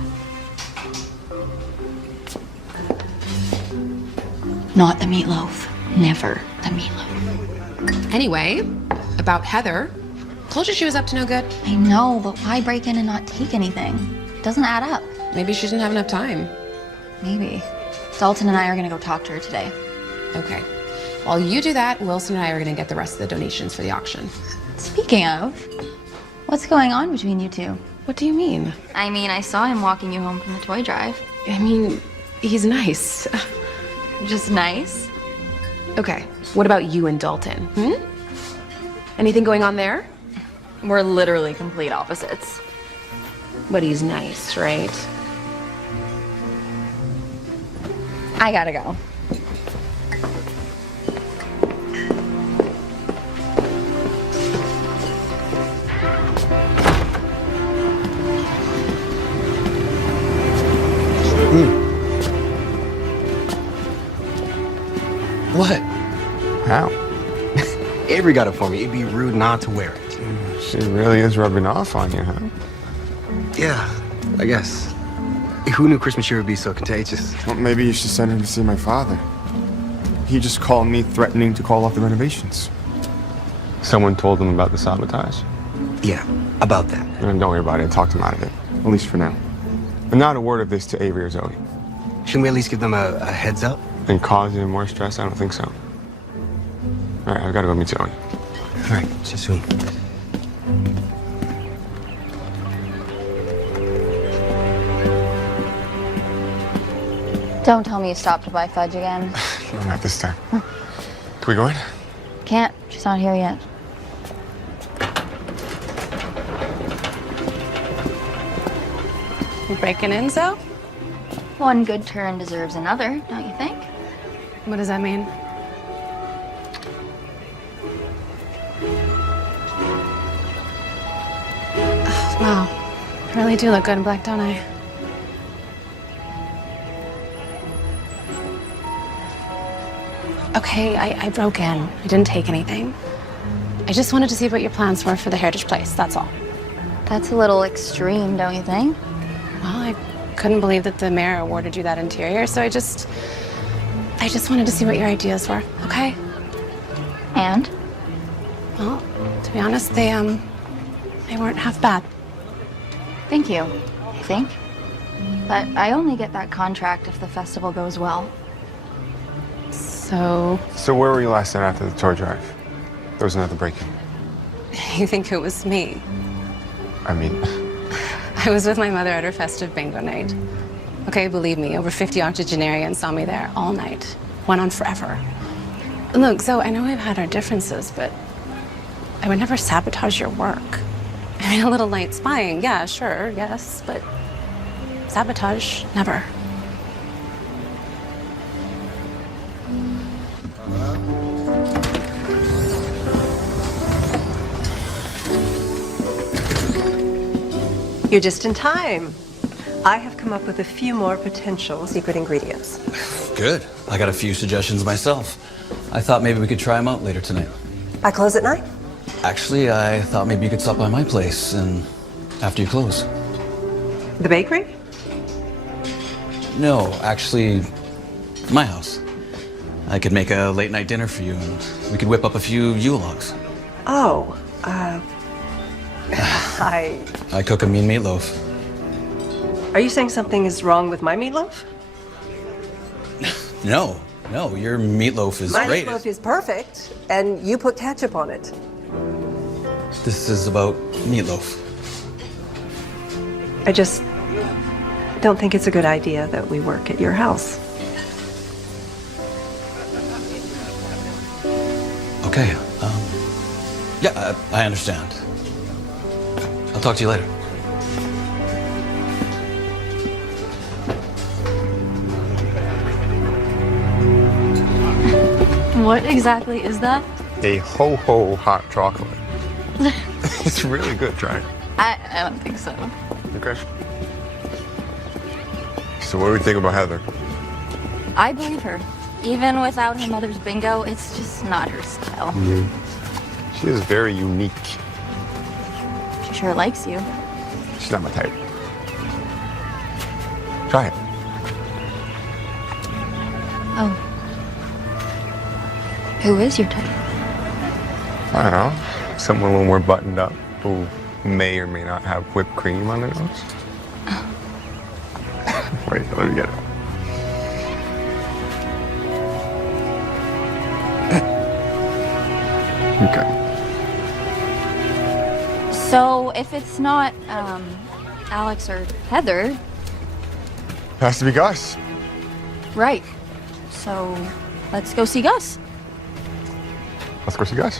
Not the meatloaf. Never the meatloaf. Anyway, about Heather. Told you she was up to no good. I know, but why break in and not take anything? Doesn't add up. Maybe she didn't have enough time. Maybe. Dalton and I are gonna go talk to her today. Okay. While you do that, Wilson and I are going to get the rest of the donations for the auction. Speaking of, what's going on between you two? What do you mean? I mean, I saw him walking you home from the toy drive. I mean, he's nice. Just nice? Okay. What about you and Dalton? Anything going on there? We're literally complete opposites. But he's nice, right? I gotta go. What? How? Avery got it for me. It'd be rude not to wear it. She really is rubbing off on you, huh? Yeah, I guess. Who knew Christmas year would be so contagious? Well, maybe you should send her to see my father. He just called me threatening to call off the renovations. Someone told him about the sabotage? Yeah, about that. And don't worry about it. I talked him out of it. At least for now. And not a word of this to Avery or Zoe. Shouldn't we at least give them a heads up? And cause even more stress? I don't think so. All right, I've got to go meet Zoe. All right, see you soon. Don't tell me you stopped to buy fudge again. No, not this time. Can we go in? Can't. She's not here yet. You breaking in, Zoe? One good turn deserves another, don't you think? What does that mean? Wow. I really do look good in black, don't I? Okay, I broke in. I didn't take anything. I just wanted to see what your plans were for the Heritage Place, that's all. That's a little extreme, don't you think? Well, I couldn't believe that the mayor awarded you that interior, so I just wanted to see what your ideas were, okay? And? Well, to be honest, they weren't half bad. Thank you, I think. But I only get that contract if the festival goes well. So, So where were you last night after the toy drive? There was another break-in. you think it was me? I mean, I was with my mother at her festive bingo night. Okay, believe me, over 50 octogenarians saw me there all night. Went on forever. Look, Zoe, I know we've had our differences, but I would never sabotage your work. I mean, a little light spying, yeah, sure, yes, but sabotage, never. You're just in time. I have come up with a few more potential secret ingredients. Good. I got a few suggestions myself. I thought maybe we could try them out later tonight. I close at 9? Actually, I thought maybe you could stop by my place and after you close. The bakery? No, actually, my house. I could make a late night dinner for you and we could whip up a few Yule logs. Oh, I cook a mean meatloaf. Are you saying something is wrong with my meatloaf? No, your meatloaf is My great. meatloaf is perfect, and you put ketchup on it. This is about meatloaf. I just don't think it's a good idea that we work at your house. Okay, yeah, I understand. I'll talk to you later. What exactly is that? a ho-ho hot chocolate. It's really good, try it. I don't think so. Okay. So what do we think about Heather? I believe her. Even without her mother's bingo, it's just not her style. She is very unique. She sure likes you. She's not my type. Try it. Oh. Who is your type? I don't know. Someone a little more buttoned up who may or may not have whipped cream on their nose. Wait, let me get it. Okay. So if it's not Alex or Heather, Has to be Gus. right? So let's go see Gus. Let's go see Gus.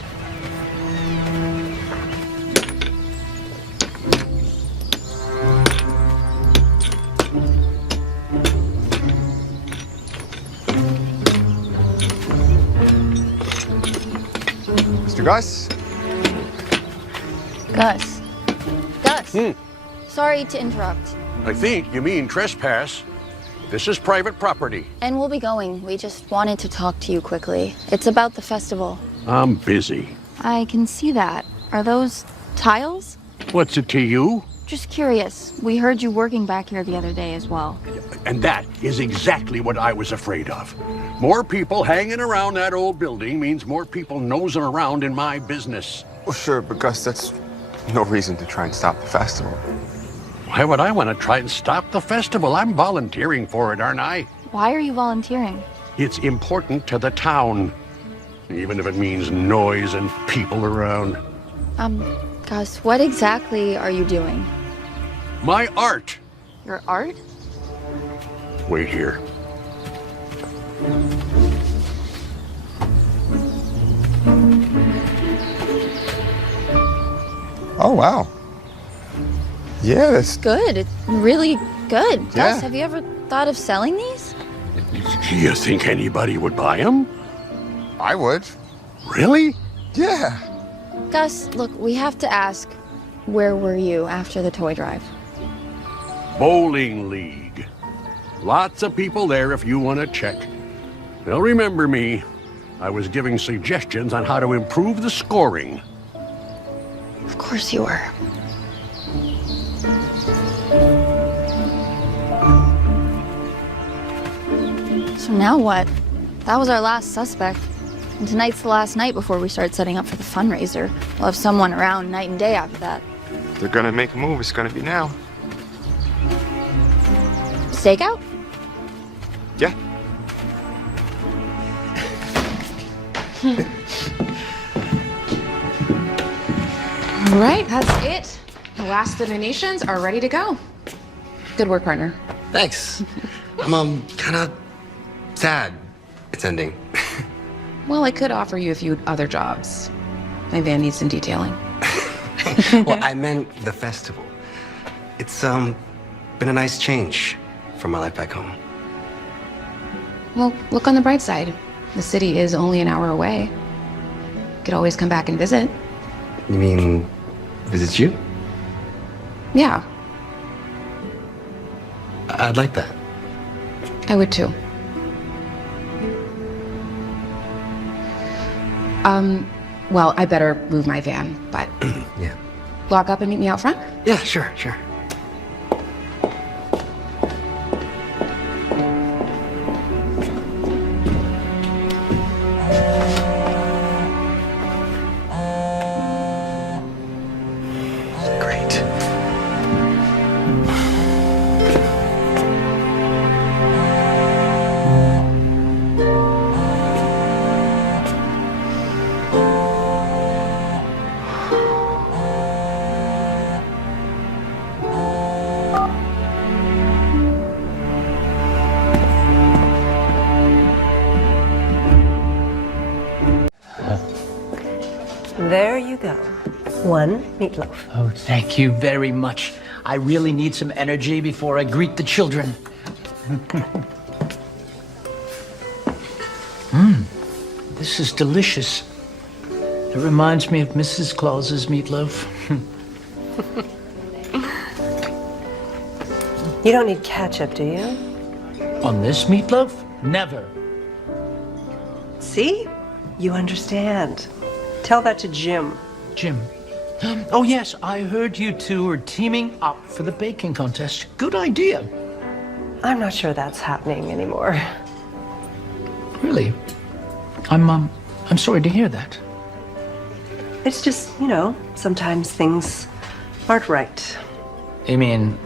Mr. Gus? Gus. Gus. Sorry to interrupt. I think you mean trespass. This is private property. And we'll be going. We just wanted to talk to you quickly. It's about the festival. I'm busy. I can see that. Are those tiles? What's it to you? Just curious. We heard you working back here the other day as well. And that is exactly what I was afraid of. More people hanging around that old building means more people nosing around in my business. Well, sure, but Gus, that's no reason to try and stop the festival. Why would I want to try and stop the festival? I'm volunteering for it, aren't I? Why are you volunteering? It's important to the town, even if it means noise and people around. Gus, what exactly are you doing? My art. Your art? Wait here. Oh, wow. Yeah, that's... Good. It's really good. Yeah. Gus, have you ever thought of selling these? Do you think anybody would buy them? I would. Really? Yeah. Gus, look, we have to ask, where were you after the toy drive? Bowling League. Lots of people there if you want to check. They'll remember me. I was giving suggestions on how to improve the scoring. Of course you were. So now what? That was our last suspect. And tonight's the last night before we start setting up for the fundraiser. We'll have someone around night and day after that. If they're gonna make a move, it's gonna be now. Stakeout? Yeah. All right, that's it. The last donations are ready to go. Good work, partner. Thanks. I'm kind of sad it's ending. Well, I could offer you a few other jobs. My van needs some detailing. Well, I meant the festival. It's been a nice change from my life back home. Well, look on the bright side. The city is only an hour away. Could always come back and visit. You mean visit you? Yeah, I'd like that. I would too. Well, I better move my van, but Yeah. lock up and meet me out front? Yeah, sure, sure. Great. There you go. One meatloaf. Oh, thank you very much. I really need some energy before I greet the children. This is delicious. It reminds me of Mrs. Claus's meatloaf. You don't need ketchup, do you? On this meatloaf? Never. See? You understand. Tell that to Jim. Jim. Oh, yes, I heard you two are teaming up for the baking contest. Good idea. I'm not sure that's happening anymore. Really? I'm sorry to hear that. It's just, sometimes things aren't right. I mean,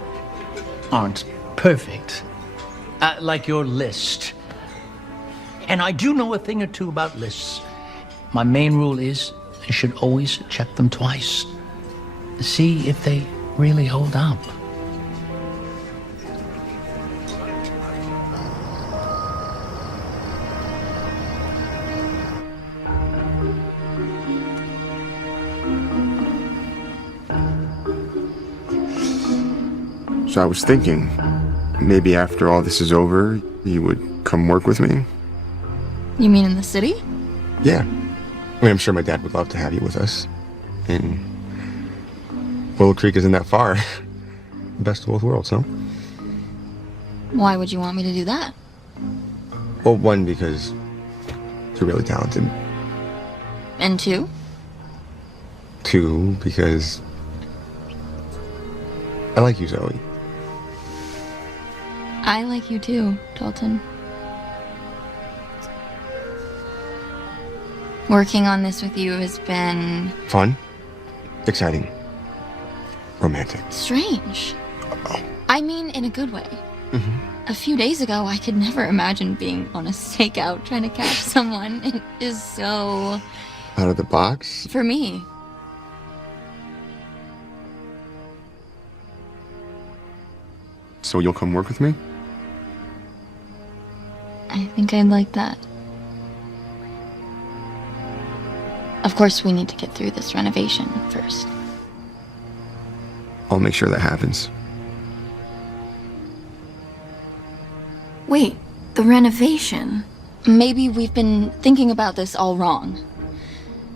aren't perfect. Like your list. And I do know a thing or two about lists. My main rule is you should always check them twice. See if they really hold up. So I was thinking, maybe after all this is over, you would come work with me? You mean in the city? Yeah. I mean, I'm sure my dad would love to have you with us. And Willow Creek isn't that far. Best of both worlds, huh? Why would you want me to do that? Well, one, because you're really talented. And two? Two, because I like you, Zoe. I like you too, Dalton. Working on this with you has been Fun, exciting, romantic. strange. I mean, in a good way. A few days ago, I could never imagine being on a stakeout trying to catch someone. It is so... Out of the box? for me. So you'll come work with me? I think I'd like that. Of course, we need to get through this renovation first. I'll make sure that happens. Wait, the renovation? Maybe we've been thinking about this all wrong.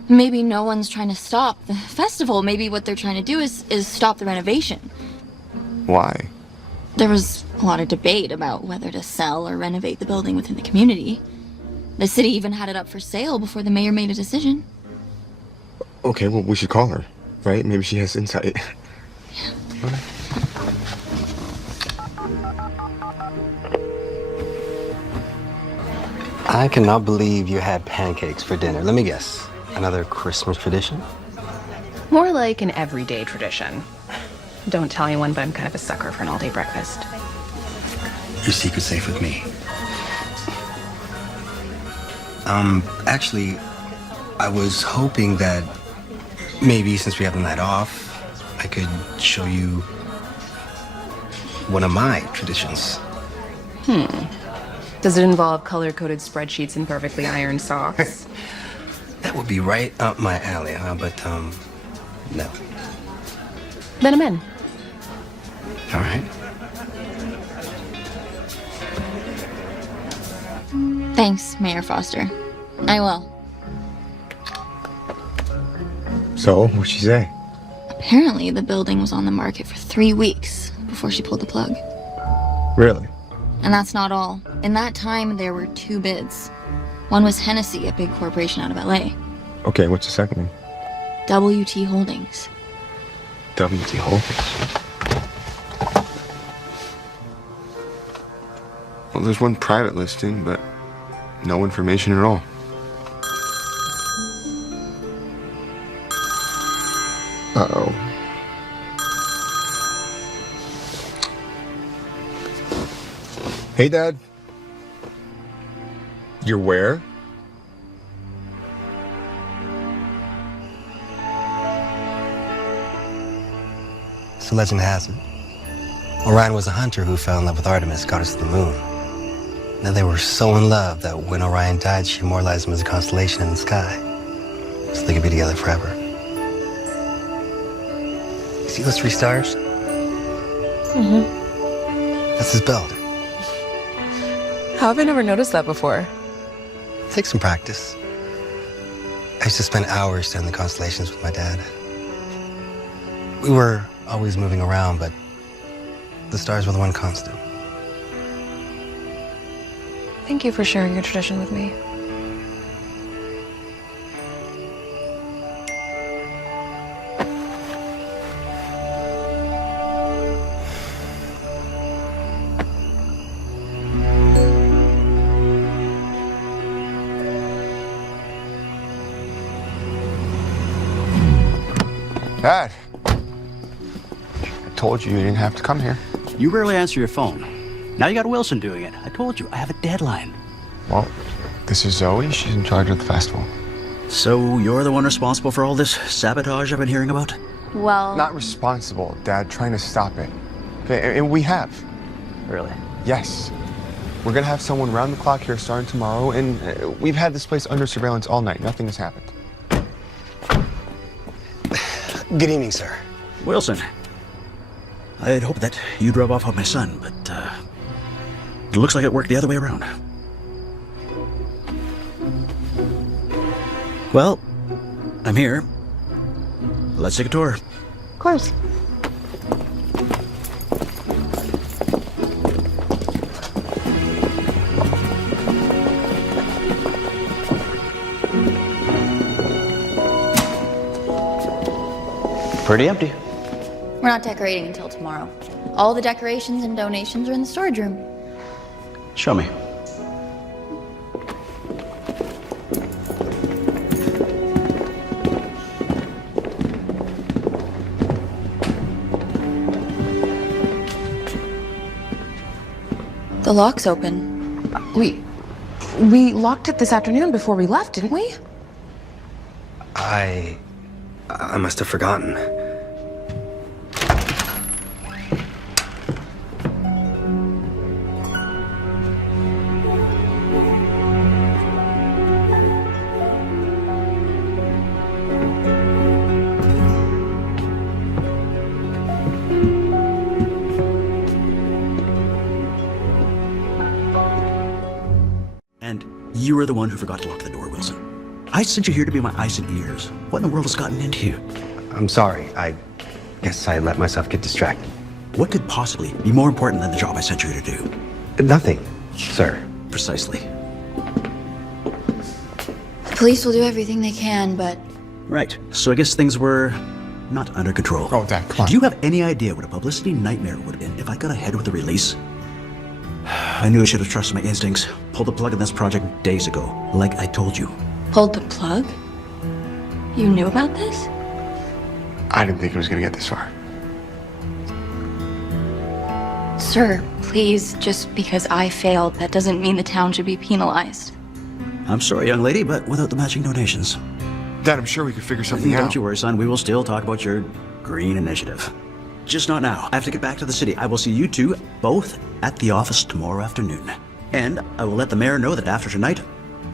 Maybe no one's trying to stop the festival. Maybe what they're trying to do is stop the renovation. Why? There was a lot of debate about whether to sell or renovate the building within the community. The city even had it up for sale before the mayor made a decision. Okay, well, we should call her, right? Maybe she has insight. I cannot believe you had pancakes for dinner. Let me guess. Another Christmas tradition? More like an everyday tradition. Don't tell anyone, but I'm kind of a sucker for an all-day breakfast. Your secret's safe with me. Actually, I was hoping that maybe since we have the night off, I could show you one of my traditions. Does it involve color-coded spreadsheets and perfectly ironed socks? That would be right up my alley, huh? But, no. Then I'm in. All right. Thanks, Mayor Foster. I will. So, what'd she say? Apparently, the building was on the market for 3 weeks before she pulled the plug. Really? And that's not all. In that time, there were 2 bids. One was Hennessy, a big corporation out of LA. Okay, what's the second one? WT Holdings. WT Holdings. Well, there's one private listing, but no information at all. Uh-oh. Hey, Dad. You're where? So legend has it, Orion was a hunter who fell in love with Artemis, goddess of the moon. Now they were so in love that when Orion died, she immortalized him as a constellation in the sky, so they could be together forever. You see those 3 stars? That's his belt. How have I never noticed that before? Take some practice. I used to spend hours studying the constellations with my dad. We were always moving around, but the stars were the one constant. Thank you for sharing your tradition with me. Dad, I told you didn't have to come here. You rarely answer your phone. Now you got Wilson doing it. I told you, I have a deadline. Well, this is Zoe. She's in charge of the festival. So you're the one responsible for all this sabotage I've been hearing about? Well, Not responsible, Dad. Trying to stop it. Okay, and we have. Really? Yes. We're gonna have someone round the clock here starting tomorrow, and we've had this place under surveillance all night. Nothing has happened. Good evening, sir. Wilson, I had hoped that you'd rub off on my son, but it looks like it worked the other way around. Well, I'm here. Let's take a tour. of course. Pretty empty. We're not decorating until tomorrow. All the decorations and donations are in the storage room. Show me. The lock's open. We locked it this afternoon before we left, didn't we? I must have forgotten. And you were the one who forgot to lock the door, Wilson. I sent you here to be my eyes and ears. What in the world has gotten into you? I'm sorry. I guess I let myself get distracted. What could possibly be more important than the job I sent you here to do? Nothing, sir. Precisely. The police will do everything they can, but Right. So I guess things were not under control. Oh, Dad, come on. Do you have any idea what a publicity nightmare would have been if I got ahead with the release? I knew I should have trusted my instincts. Pulled the plug on this project days ago, like I told you. Pulled the plug? You knew about this? I didn't think it was going to get this far. Sir, please, just because I failed, that doesn't mean the town should be penalized. I'm sorry, young lady, but without the matching donations. Dad, I'm sure we could figure something out. Don't you worry, son. We will still talk about your green initiative. Just not now. I have to get back to the city. I will see you two both at the office tomorrow afternoon. And I will let the mayor know that after tonight,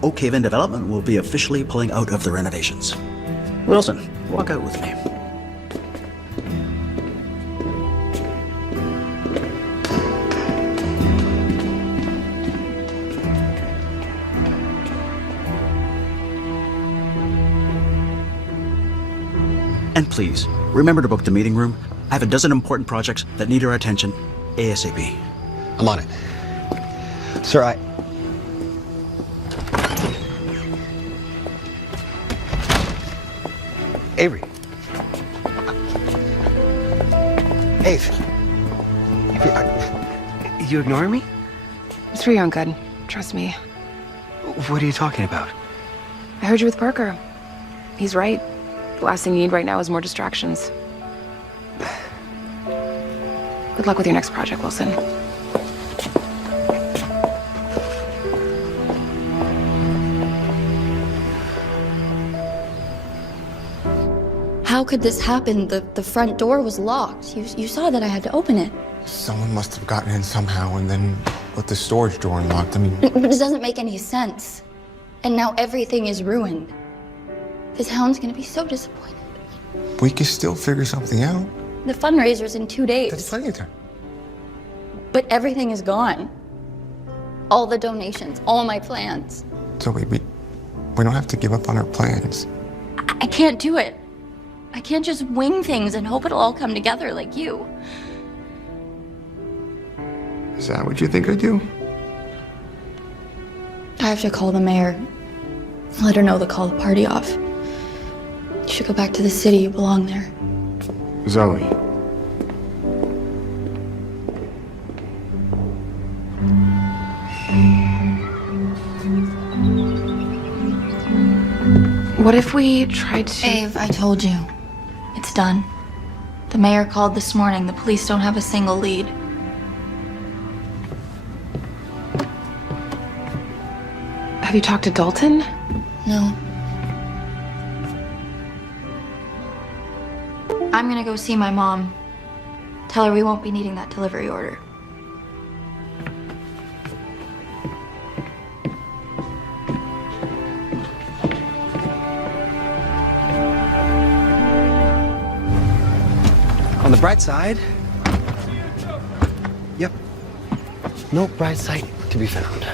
Oak Haven Development will be officially pulling out of the renovations. Wilson, walk out with me. And please, remember to book the meeting room. I have a dozen important projects that need our attention ASAP. I'm on it. Sir, Avery. Ave. You ignoring me? It's for your own good. Trust me. What are you talking about? I heard you with Parker. He's right. The last thing you need right now is more distractions. Good luck with your next project, Wilson. How could this happen? The front door was locked. You saw that I had to open it. Someone must have gotten in somehow and then put the storage door unlocked. I mean... But it doesn't make any sense. And now everything is ruined. The town's gonna be so disappointed. We can still figure something out. The fundraiser's in 2 days. That's plenty of time. But everything is gone. All the donations, all my plans. So we don't have to give up on our plans. I can't do it. I can't just wing things and hope it'll all come together like you. Is that what you think I do? I have to call the mayor. Let her know to call the party off. You should go back to the city. You belong there. Zoe. What if we tried to... Ave, I told you. It's done. The mayor called this morning. The police don't have a single lead. Have you talked to Dalton? No. I'm gonna go see my mom. Tell her we won't be needing that delivery order. On the bright side... Yep. No bright side to be found.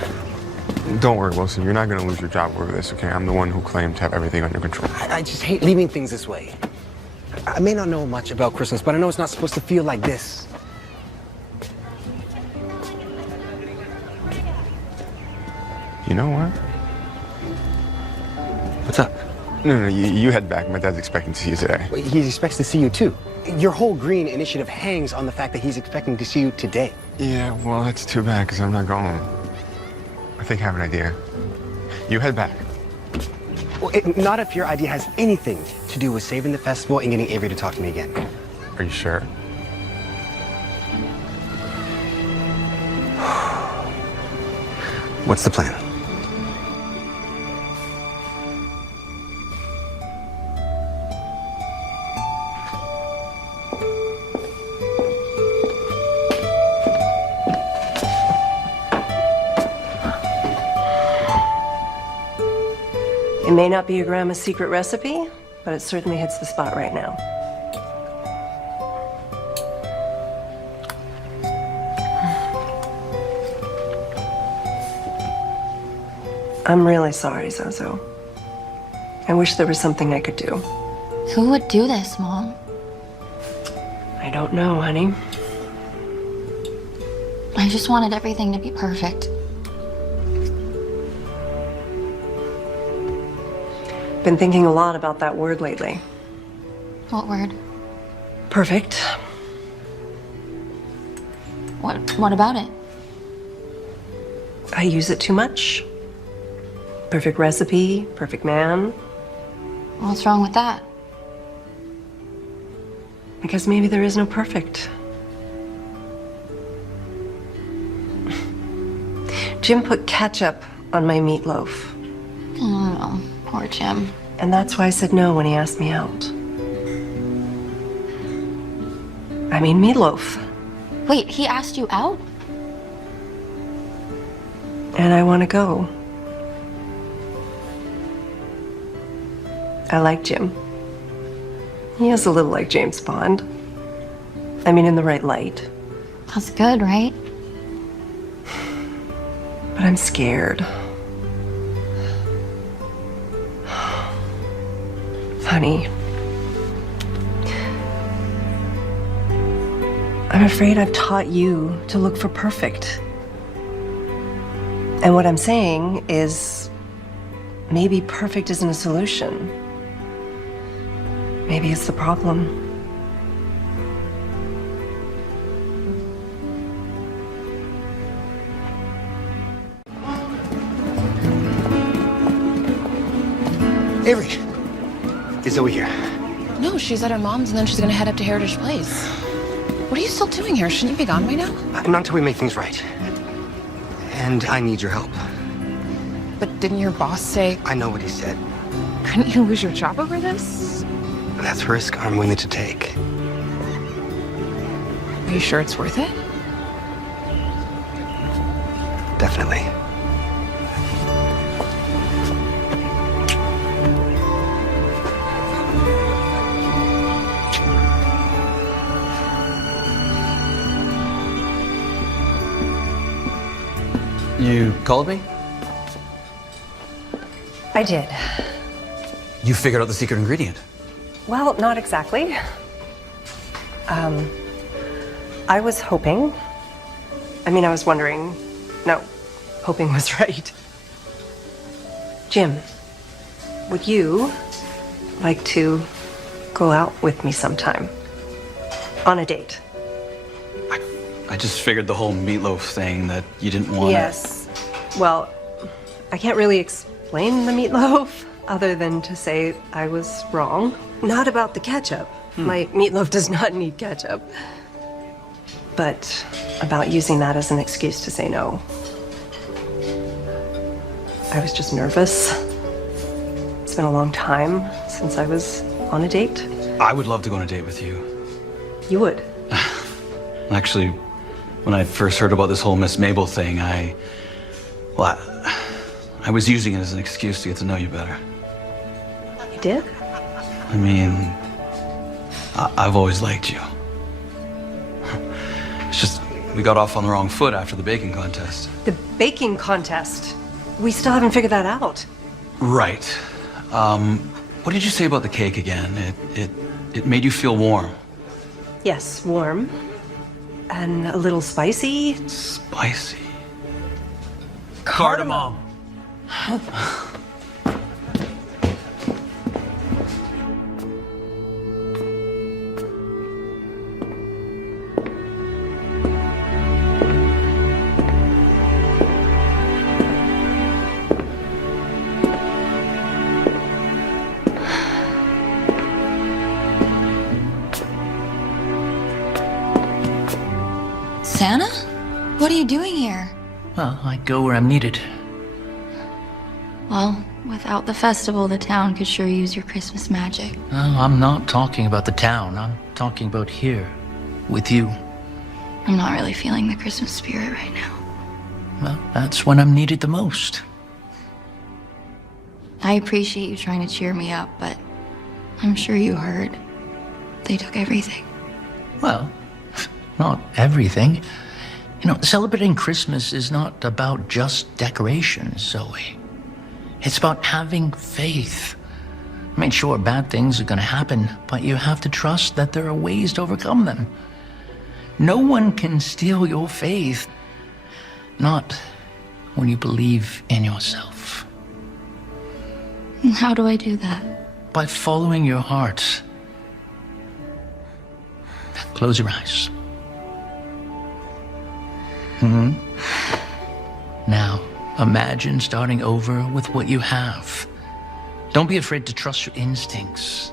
Don't worry, Wilson. You're not going to lose your job over this, okay? I'm the one who claimed to have everything under control. I just hate leaving things this way. I may not know much about Christmas, but I know it's not supposed to feel like this. You know what? What's up? No, you head back. My dad's expecting to see you today. He expects to see you, too. Your whole green initiative hangs on the fact that he's expecting to see you today. Yeah, well, that's too bad, because I'm not going. I think I have an idea. You head back. Well, not if your idea has anything to do with saving the festival and getting Avery to talk to me again. Are you sure? What's the plan? It may not be your grandma's secret recipe, but it certainly hits the spot right now. I'm really sorry, Zozo. I wish there was something I could do. Who would do this, Mom? I don't know, honey. I just wanted everything to be perfect. Been thinking a lot about that word lately. What word? Perfect. What about it? I use it too much. Perfect recipe, perfect man. What's wrong with that? Because maybe there is no perfect. Jim put ketchup on my meatloaf. Oh, poor Jim. And that's why I said no when he asked me out. I mean, meatloaf. Wait, he asked you out? And I want to go. I like Jim. He is a little like James Bond. I mean, in the right light. That's good, right? But I'm scared. Honey, I'm afraid I've taught you to look for perfect. And what I'm saying is, maybe perfect isn't a solution. Maybe it's the problem. Avery, is Zoe here? No, she's at her mom's and then she's gonna head up to Heritage Place. What are you still doing here? Shouldn't you be gone by now? Not until we make things right. And I need your help. But didn't your boss say... I know what he said. Couldn't you lose your job over this? That's a risk I'm willing to take. Are you sure it's worth it? Definitely. You called me? I did. You figured out the secret ingredient. Well, not exactly. I was hoping. I was wondering. No, hoping was right. Jim, would you like to go out with me sometime? On a date? I just figured the whole meatloaf thing that you didn't want. Yes. Well, I can't really explain the meatloaf other than to say I was wrong. Not about the ketchup. My meatloaf does not need ketchup. But about using that as an excuse to say no. I was just nervous. It's been a long time since I was on a date. I would love to go on a date with you. You would? Actually, when I first heard about this whole Miss Mabel thing, I was using it as an excuse to get to know you better. You did? I mean, I've always liked you. It's just, we got off on the wrong foot after the baking contest. The baking contest? We still haven't figured that out. Right. What did you say about the cake again? It made you feel warm. Yes, warm. And a little spicy. Spicy. Cardamom. Santa? What are you doing here? Well, I go where I'm needed. Well, without the festival, the town could sure use your Christmas magic. No, I'm not talking about the town. I'm talking about here, with you. I'm not really feeling the Christmas spirit right now. Well, that's when I'm needed the most. I appreciate you trying to cheer me up, but I'm sure you heard. They took everything. Well, not everything. You know, celebrating Christmas is not about just decorations, Zoe. It's about having faith. I mean, sure, bad things are going to happen, but you have to trust that there are ways to overcome them. No one can steal your faith, not when you believe in yourself. How do I do that? By following your heart. Close your eyes. Now, Imagine starting over with what you have. Don't be afraid to trust your instincts.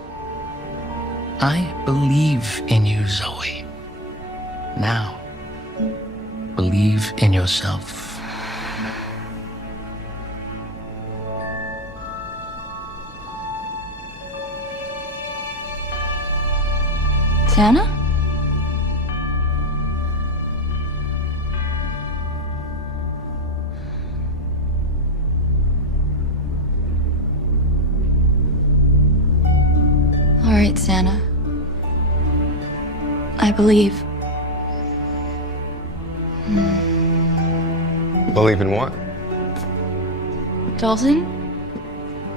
I believe in you, Zoe. Now, believe in yourself. Santa? All right, Santa. I believe. Believe in what? Dalton?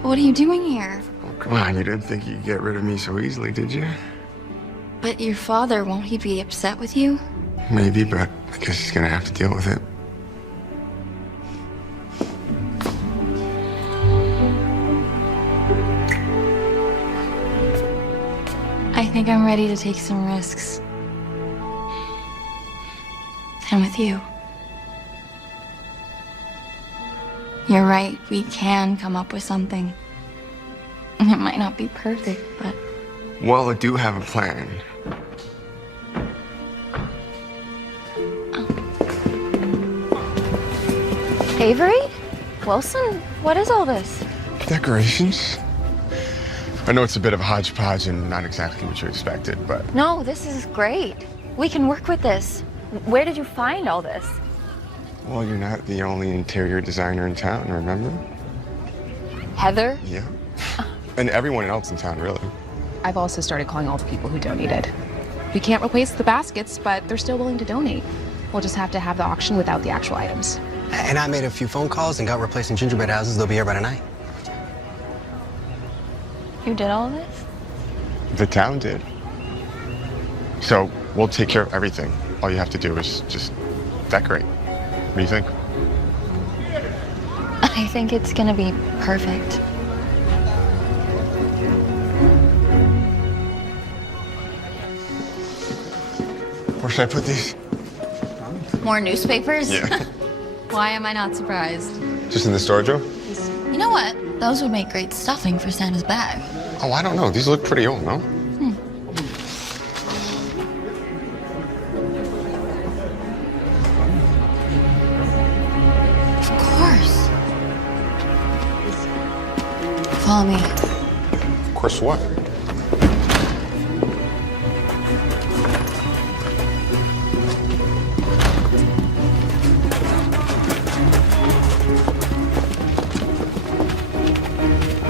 What are you doing here? Oh, come on, you didn't think you could get rid of me so easily, did you? But your father, won't he be upset with you? Maybe, but I guess he's gonna have to deal with it. I think I'm ready to take some risks. And with you. You're right, we can come up with something. It might not be perfect, but... Well, I do have a plan. Avery? Wilson? What is all this? Decorations? I know it's a bit of a hodgepodge and not exactly what you expected, but... No, this is great. We can work with this. Where did you find all this? Well, you're not the only interior designer in town, remember? Heather? Yeah. And everyone else in town, really. I've also started calling all the people who donated. We can't replace the baskets, but they're still willing to donate. We'll just have to have the auction without the actual items. And I made a few phone calls and got replacing gingerbread houses. They'll be here by tonight. You did all this? The town did. So we'll take care of everything. All you have to do is just decorate. What do you think? I think it's gonna be perfect. Where should I put these? More newspapers? Yeah. Why am I not surprised? Just in the storage room? You know what? Those would make great stuffing for Santa's bag. Oh, I don't know. These look pretty old, no? Of course. Follow me. Of course what?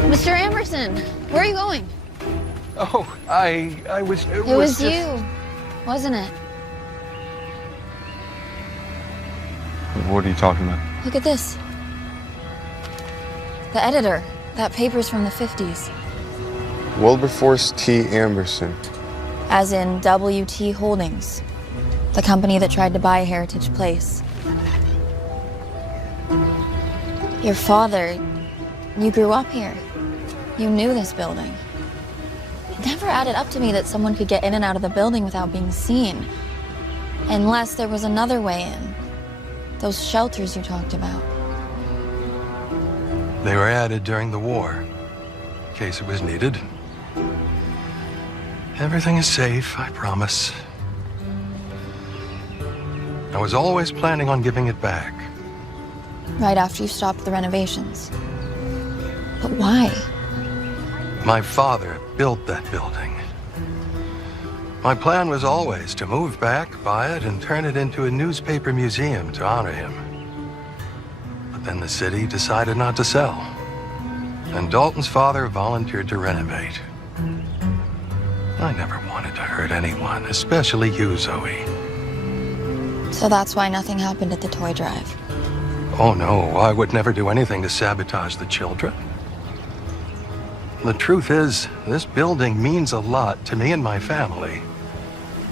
Mr. Emerson, where are you going? Oh, I was... It was you, wasn't it? What are you talking about? Look at this. The editor. That paper's from the 50s. Wilberforce T. Amberson. As in WT Holdings, the company that tried to buy Heritage Place. Your father, you grew up here. You knew this building. It never added up to me that someone could get in and out of the building without being seen. Unless there was another way in. Those shelters you talked about. They were added during the war, in case it was needed. Everything is safe, I promise. I was always planning on giving it back. Right after you stopped the renovations. But why? My father built that building. My plan was always to move back, buy it, and turn it into a newspaper museum to honor him. But then the city decided not to sell. And Dalton's father volunteered to renovate. I never wanted to hurt anyone, especially you, Zoe. So that's why nothing happened at the toy drive. Oh no, I would never do anything to sabotage the children. The truth is, this building means a lot to me and my family.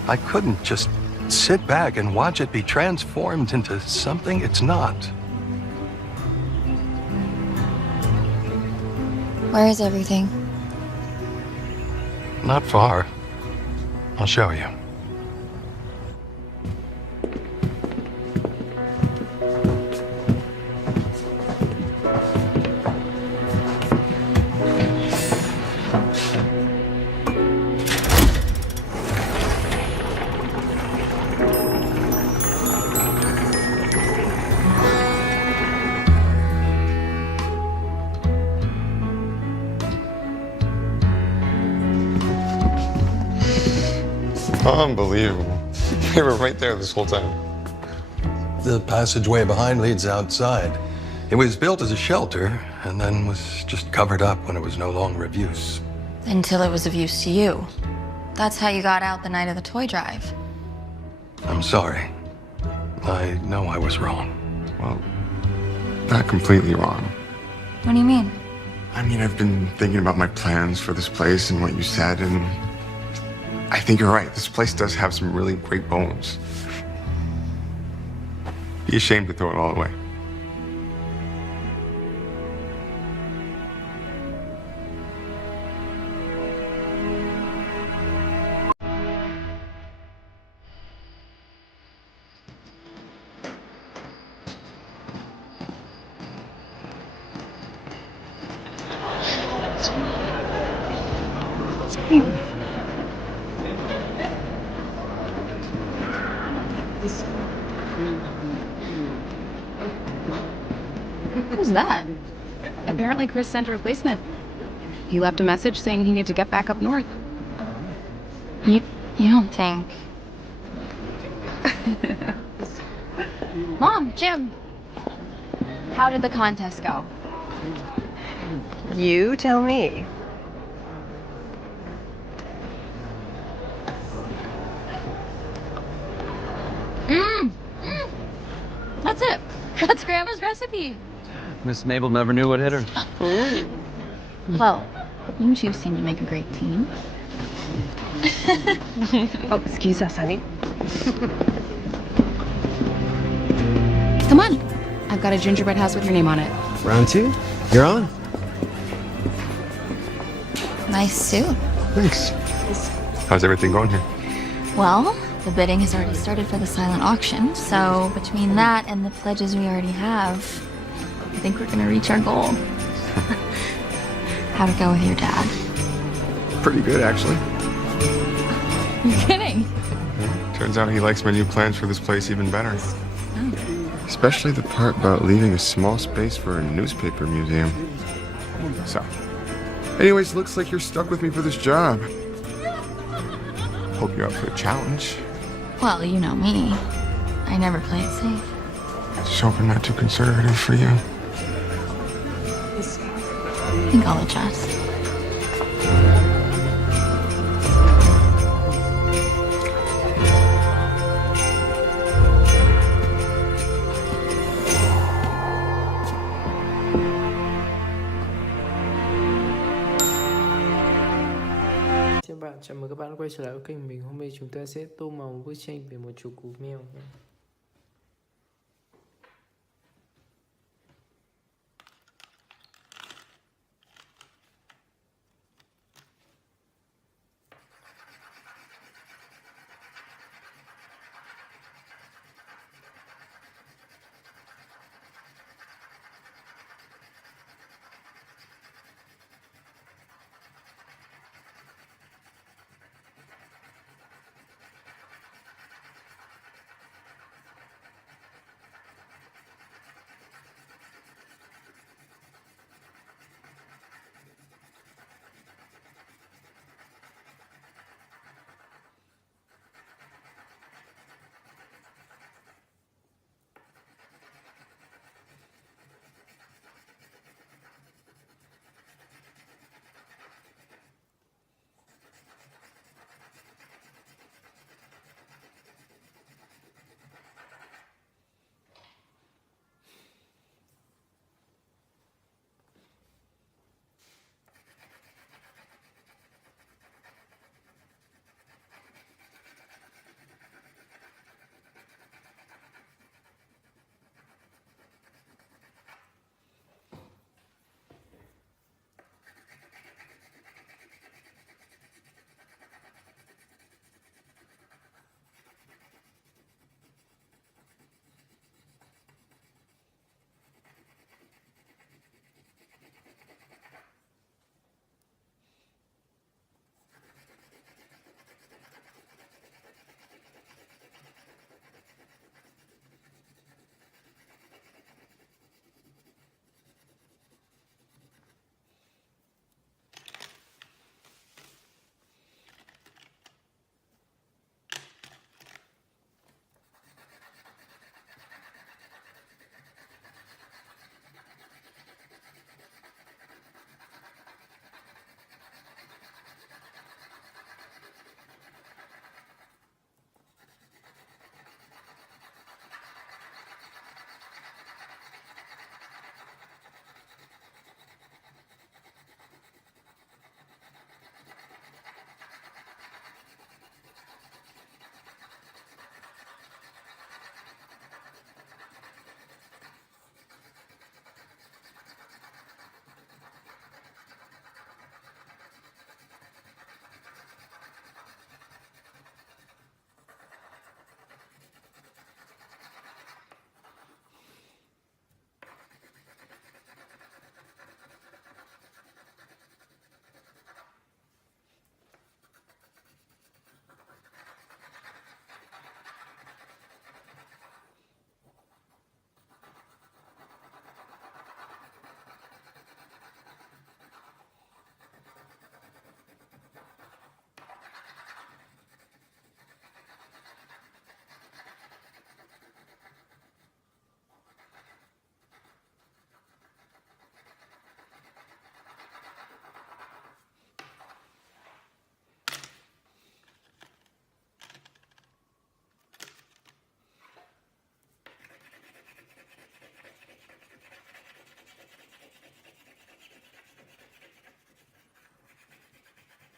I couldn't just sit back and watch it be transformed into something it's not. Where is everything? Not far. I'll show you. Unbelievable. They were right there this whole time. The passageway behind leads outside. It was built as a shelter and then was just covered up when it was no longer of use. Until it was of use to you. That's how you got out the night of the toy drive. I'm sorry. I know I was wrong. Well, not completely wrong. What do you mean? I mean, I've been thinking about my plans for this place and what you said, and I think you're right. This place does have some really great bones. Be ashamed to throw it all away. Who's that? Apparently Chris sent a replacement. He left a message saying he needed to get back up north. You don't think... Mom, Jim! How did the contest go? You tell me. That's it. That's Grandma's recipe. Miss Mabel never knew what hit her. Well, you two seem to make a great team. Oh, excuse us, honey. Come on. I've got a gingerbread house with your name on it. Round two? You're on. Nice suit. Thanks. How's everything going here? Well, the bidding has already started for the silent auction, so between that and the pledges we already have, I think we're gonna reach our goal. How'd it go with your dad? Pretty good, actually. You're kidding. Turns out he likes my new plans for this place even better. Especially the part about leaving a small space for a newspaper museum. So, anyways, looks like you're stuck with me for this job. Hope you're up for a challenge. Well, you know me. I never play it safe. Just hoping not too conservative for you. I think I'll adjust. Chào bạn, chào mừng các bạn quay trở lại với kênh mình. Hôm nay chúng ta sẽ tô màu một bức tranh về một chú cú mèo nhé.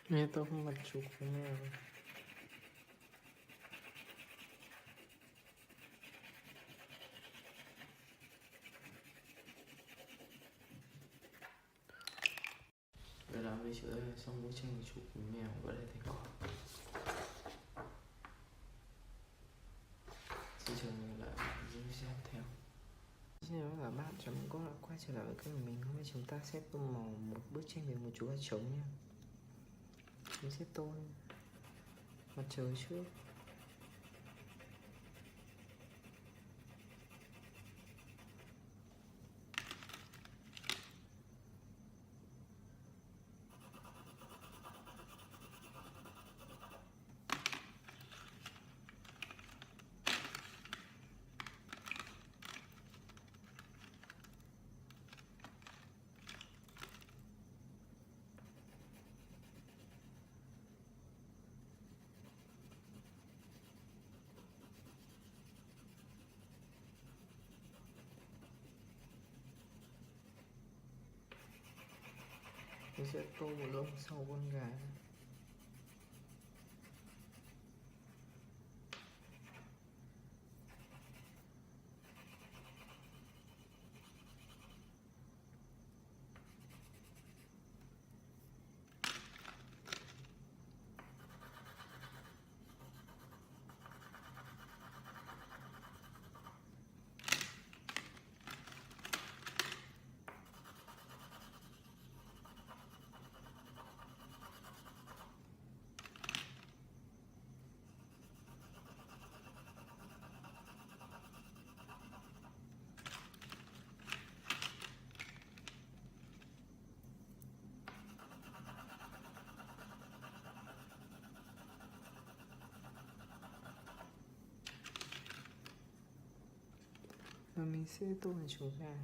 Nghe tôi không mặt chuột của mèo. Vậy là bây giờ xong bức tranh chuột của mèo và đây thành quả. Xin chào lại video theo. Xin chào các bạn, chào mừng các bạn quay trở lại với kênh của mình. Hôm nay chúng ta sẽ tô màu một bức tranh về một chú gà trống nha. Mình sẽ tô mặt trời trước. Mình sẽ tô một lông sau con gà. Và mình sẽ tô một chú gà.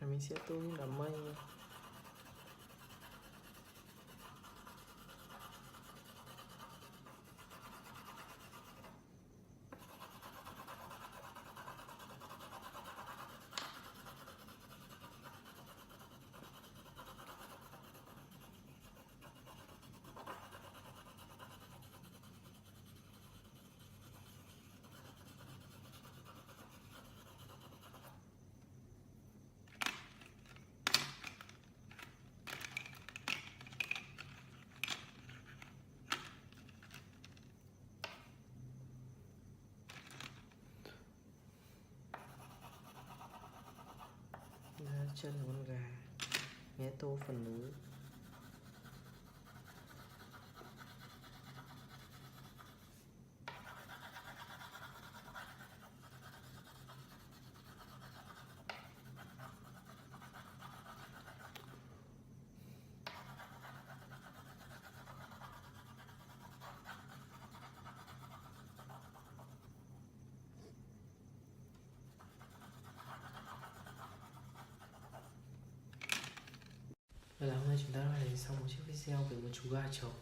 Và mình sẽ tô những đám mây. Chân con gà, nhé tô phần núi. Vậy là hôm nay chúng ta đã hoàn thành xong một chiếc video về một chú gà trống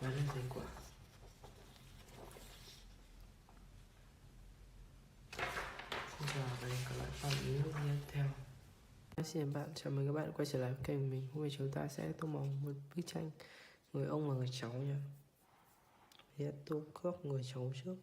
và đây là thành quả. Xin chào và hẹn gặp lại các bạn ở những video tiếp theo. Xin chào bạn, chào mừng các bạn quay trở lại với kênh của mình. Hôm nay chúng ta sẽ tô màu một bức tranh người ông và người cháu nha. Sẽ tô góc người cháu trước.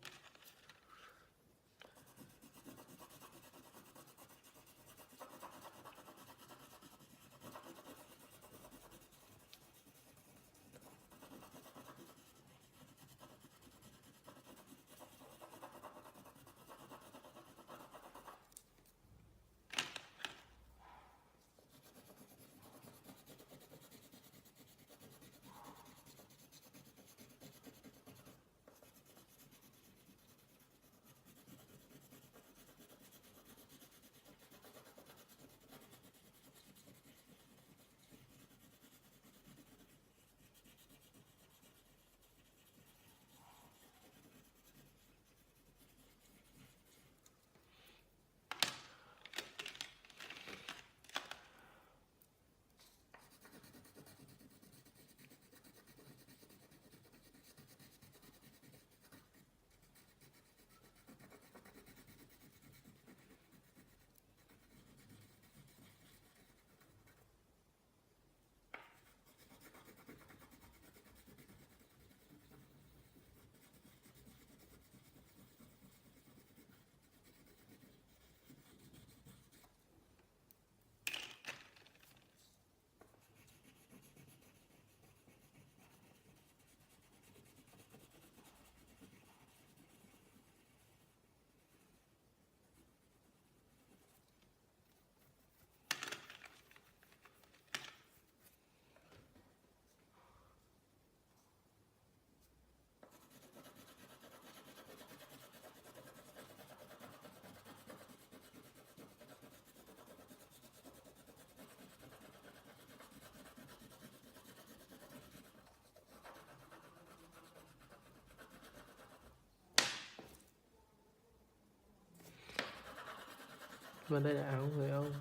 Và đây là áo người ông.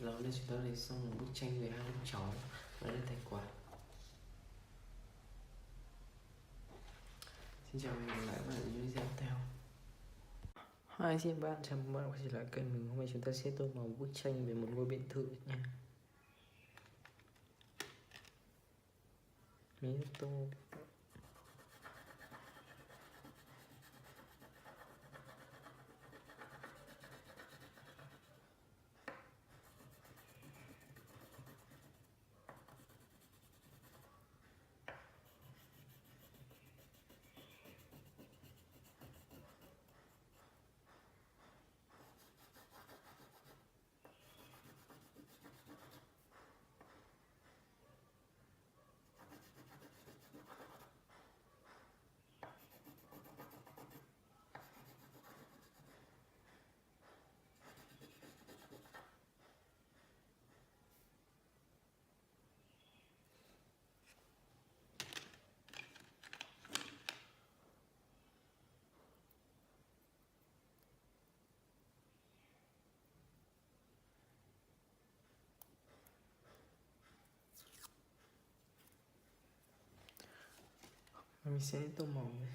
Rồi hôm nay chúng ta lấy xong một bức tranh về hai đứa cháu và đây là thành quả. Xin chào và hẹn gặp lại các bạn ở những video tiếp theo. Hi, xin bạn, chào mừng bạn quay trở lại kênh mình. Hôm nay chúng ta sẽ tô màu bức tranh về một ngôi biệt thự nha. Mình tô mình sẽ tô màu này.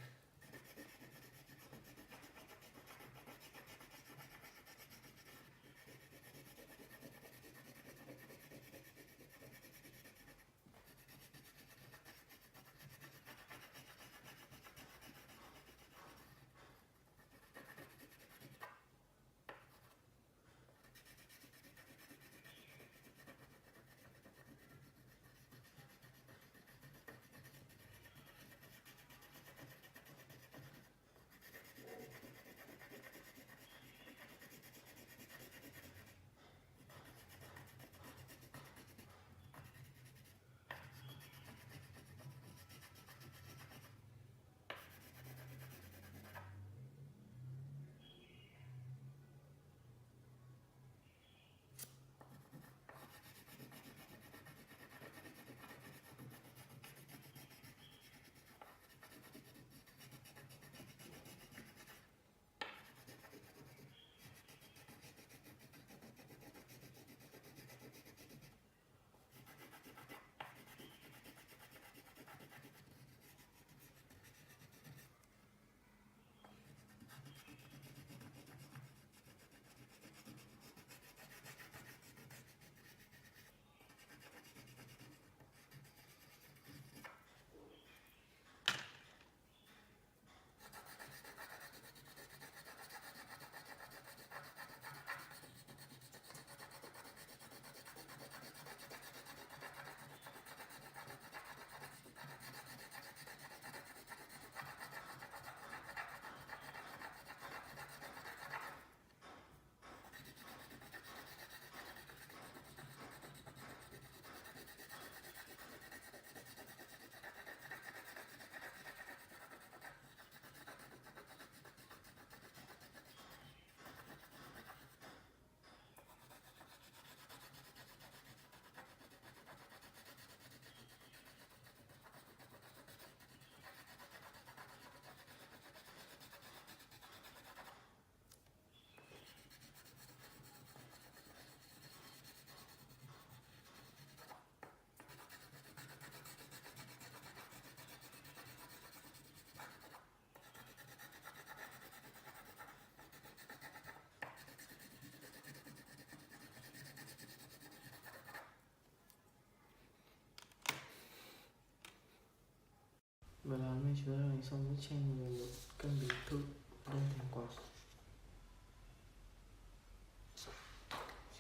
Và là hôm nay chúng ta đang xong bức tranh về một căn biệt thự đang thành quả.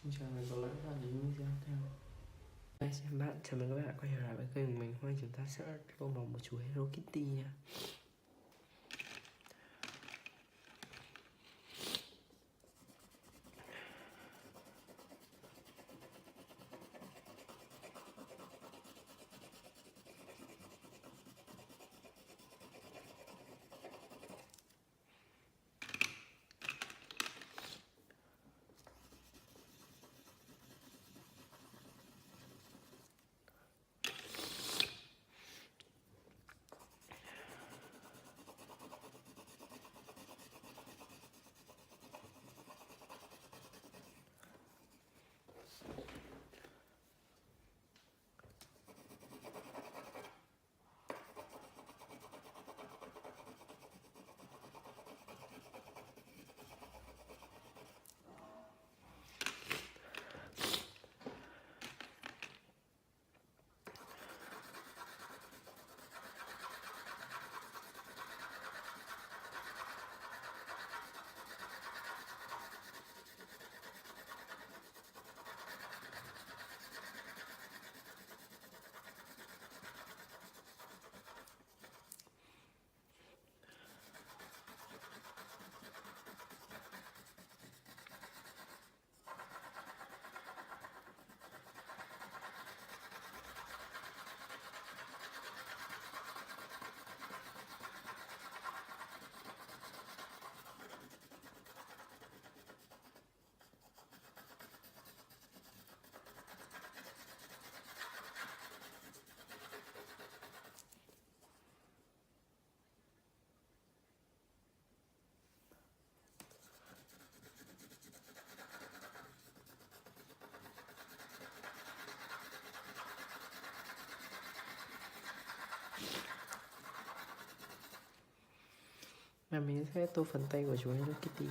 Xin chào và hẹn gặp lại các bạn ở những video tiếp theo. Hi, xin bạn, chào mừng các bạn quay trở lại với kênh của mình. Hôm nay chúng ta sẽ tô màu một chú Hello Kitty nha. Và mình sẽ tô phần tay của chú Hello Kitty.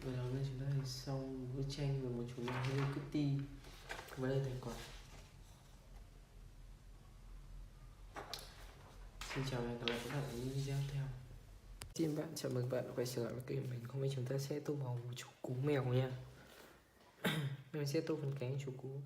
Và hôm nay chúng ta thì xong bức tranh về một chú Hello Kitty và đây thành quả. Xin chào và hẹn gặp lại các bạn ở những video tiếp theo. Xin bạn, chào mừng bạn quay trở lại với kênh của mình. Hôm nay chúng ta sẽ tô màu một chú cú mèo nha. Mình sẽ tô phần cánh chú cú.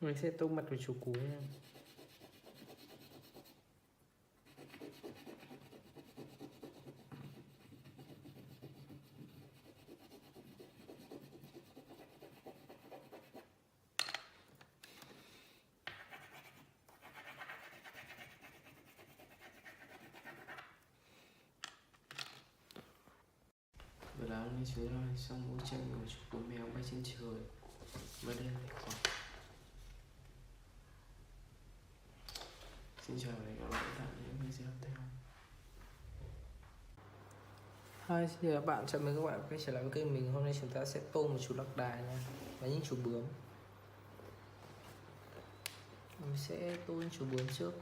Mình sẽ tô mặt vào chú cú nha. Và là hôm nay chúng ta xong bức tranh của chú cú mèo bay trên trời. Và đây là quả. Xin chào và hẹn gặp lại các bạn ở những video tiếp theo. Hi, xin chào các bạn, chào mừng các bạn quay trở lại với kênh mình. Hôm nay chúng ta sẽ tô một chú lạc đà nha, và những chú bướm. Mình sẽ tô những chú bướm trước.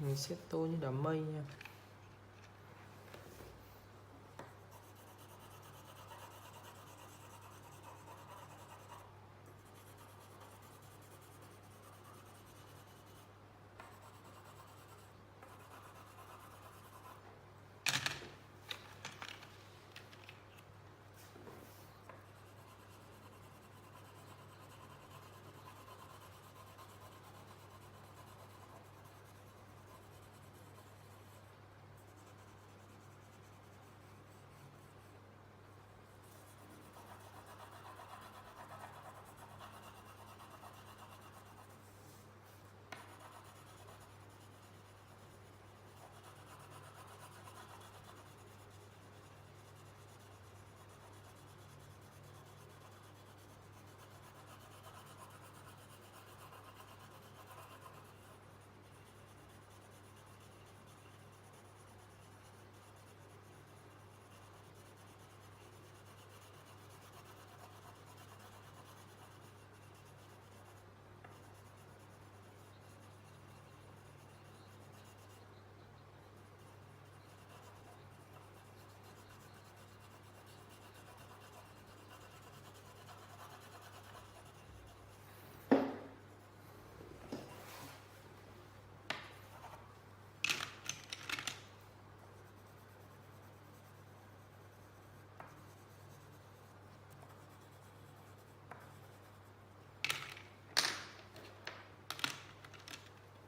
Mình sẽ tô như đám mây nha.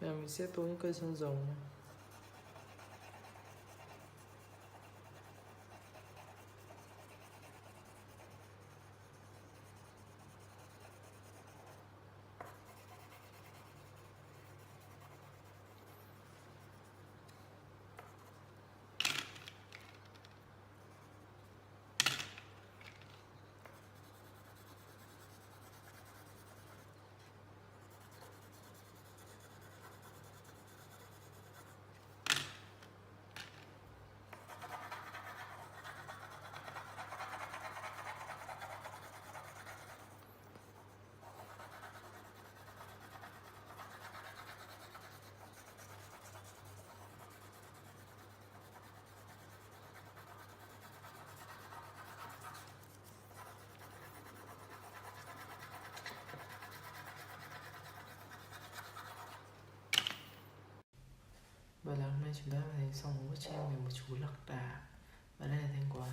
Bây giờ mình sẽ tô những cây xương rồng nha. Và là hôm nay chúng ta thấy xong một bức tranh về một chú lạc đà. Và đây là thành quả.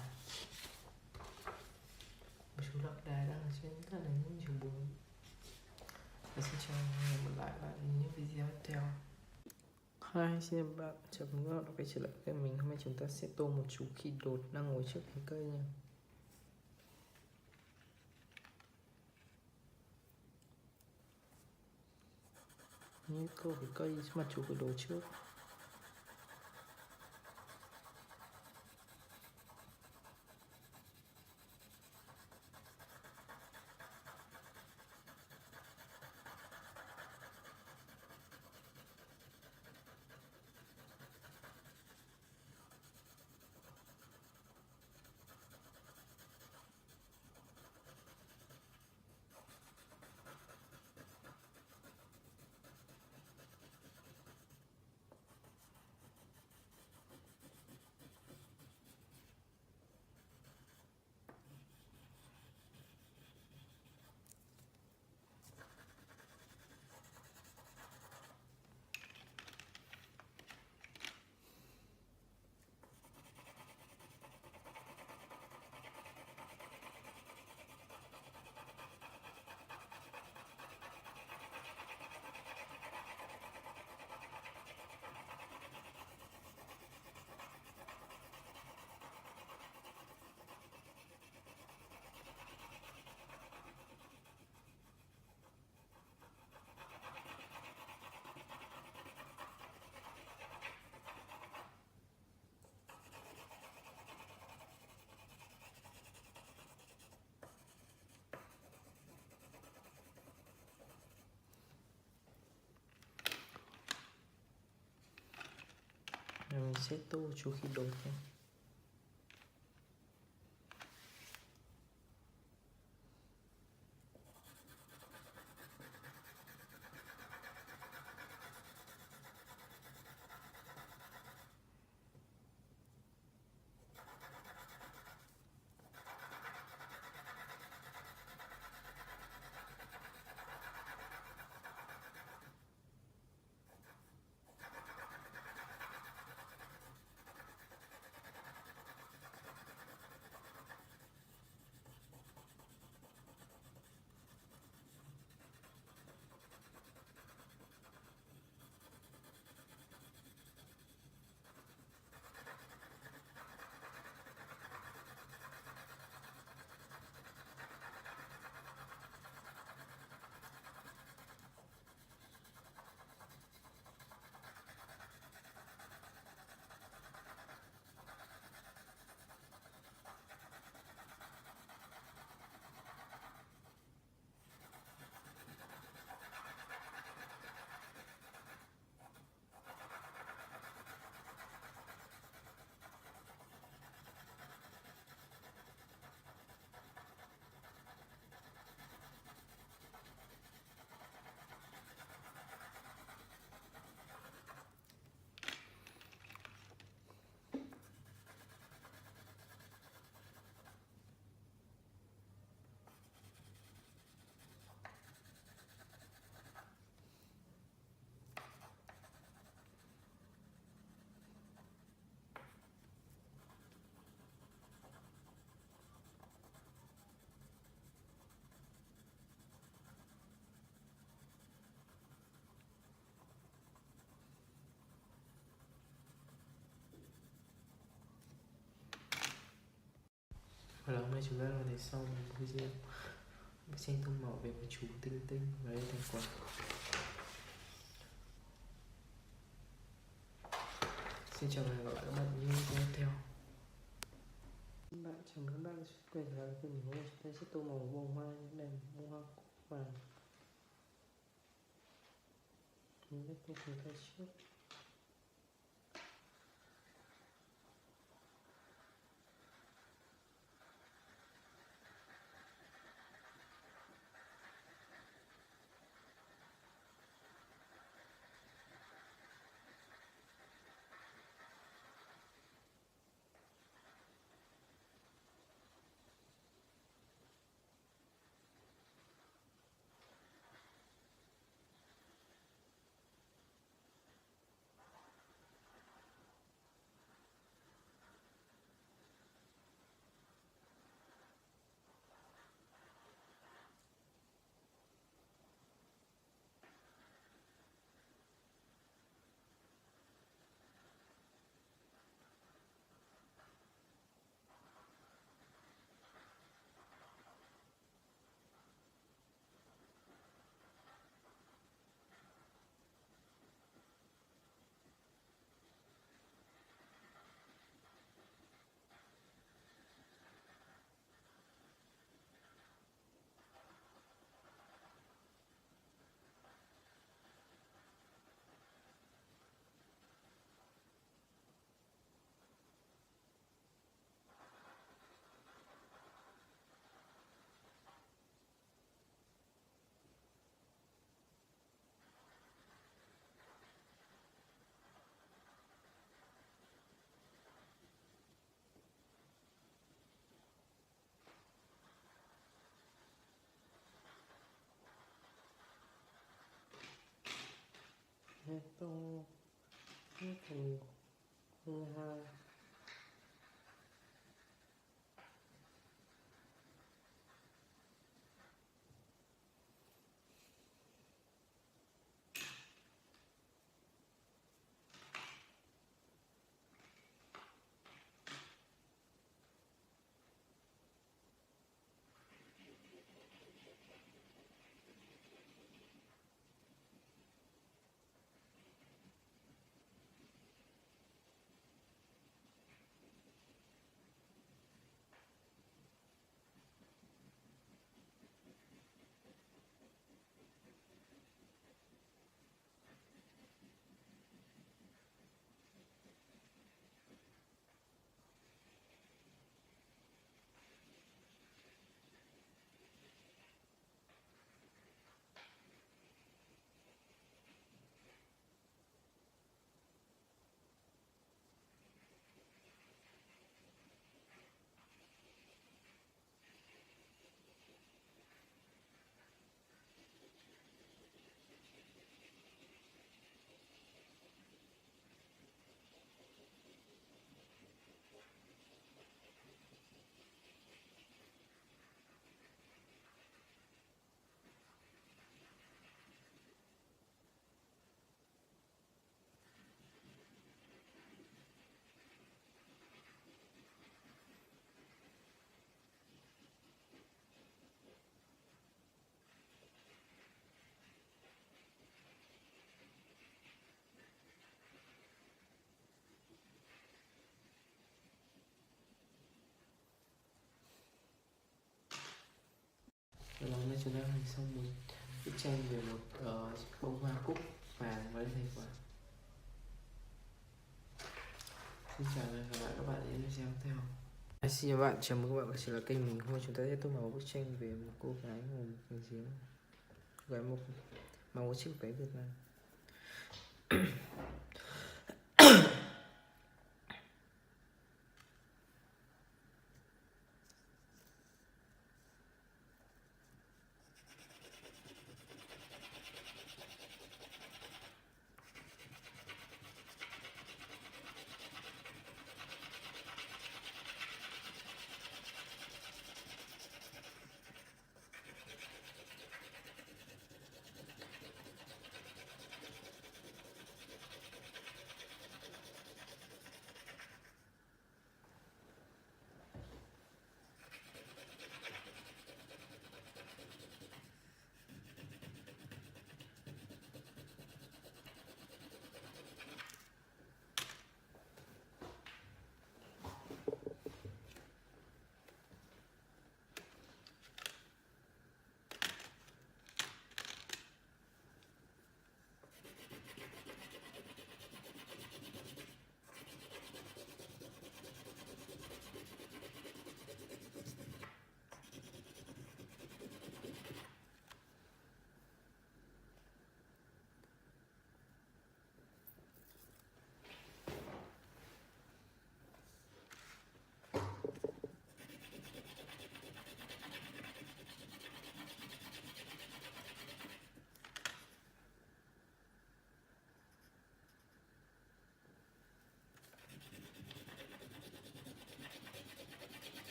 Một chú lạc đà đang ở trên tất cả những chú bướm. Và xin chào và hẹn gặp lại bạn ở những video tiếp theo. Hi, xin chào bạn, chào mừng các bạn đã quay trở lại với mình. Hôm nay chúng ta sẽ tô một chú khỉ đột đang ngồi trước cái cây nha. Như tô cái cây trước mặt chú khỉ đột trước. Seto Chujiro nha. Và hôm nay chúng ta đã thấy xong một video bức tranh tông màu về một chú tinh tinh và đây là thành quả. Xin chào và hẹn gặp lại các bạn trong những video tiếp theo. Các bạn chào mừng các bạn quay trở lại với mình. Hôm nay chúng ta sẽ tô màu bông hoa những đèn bông hoa vàng. Mình sẽ tô phần tay trước. Tô thành hai. Và hôm nay chúng ta hình xong một bức tranh về một bông hoa cúc vàng và thầy quả. Xin chào và hẹn gặp lại các bạn ở những video tiếp theo. Xin chào các bạn, chào mừng các bạn quay trở lại kênh mình. Hôm nay chúng ta sẽ tô màu bức tranh về một cô gái ngồi một giếng. Cô gái mặc một chiếc váy Việt Nam.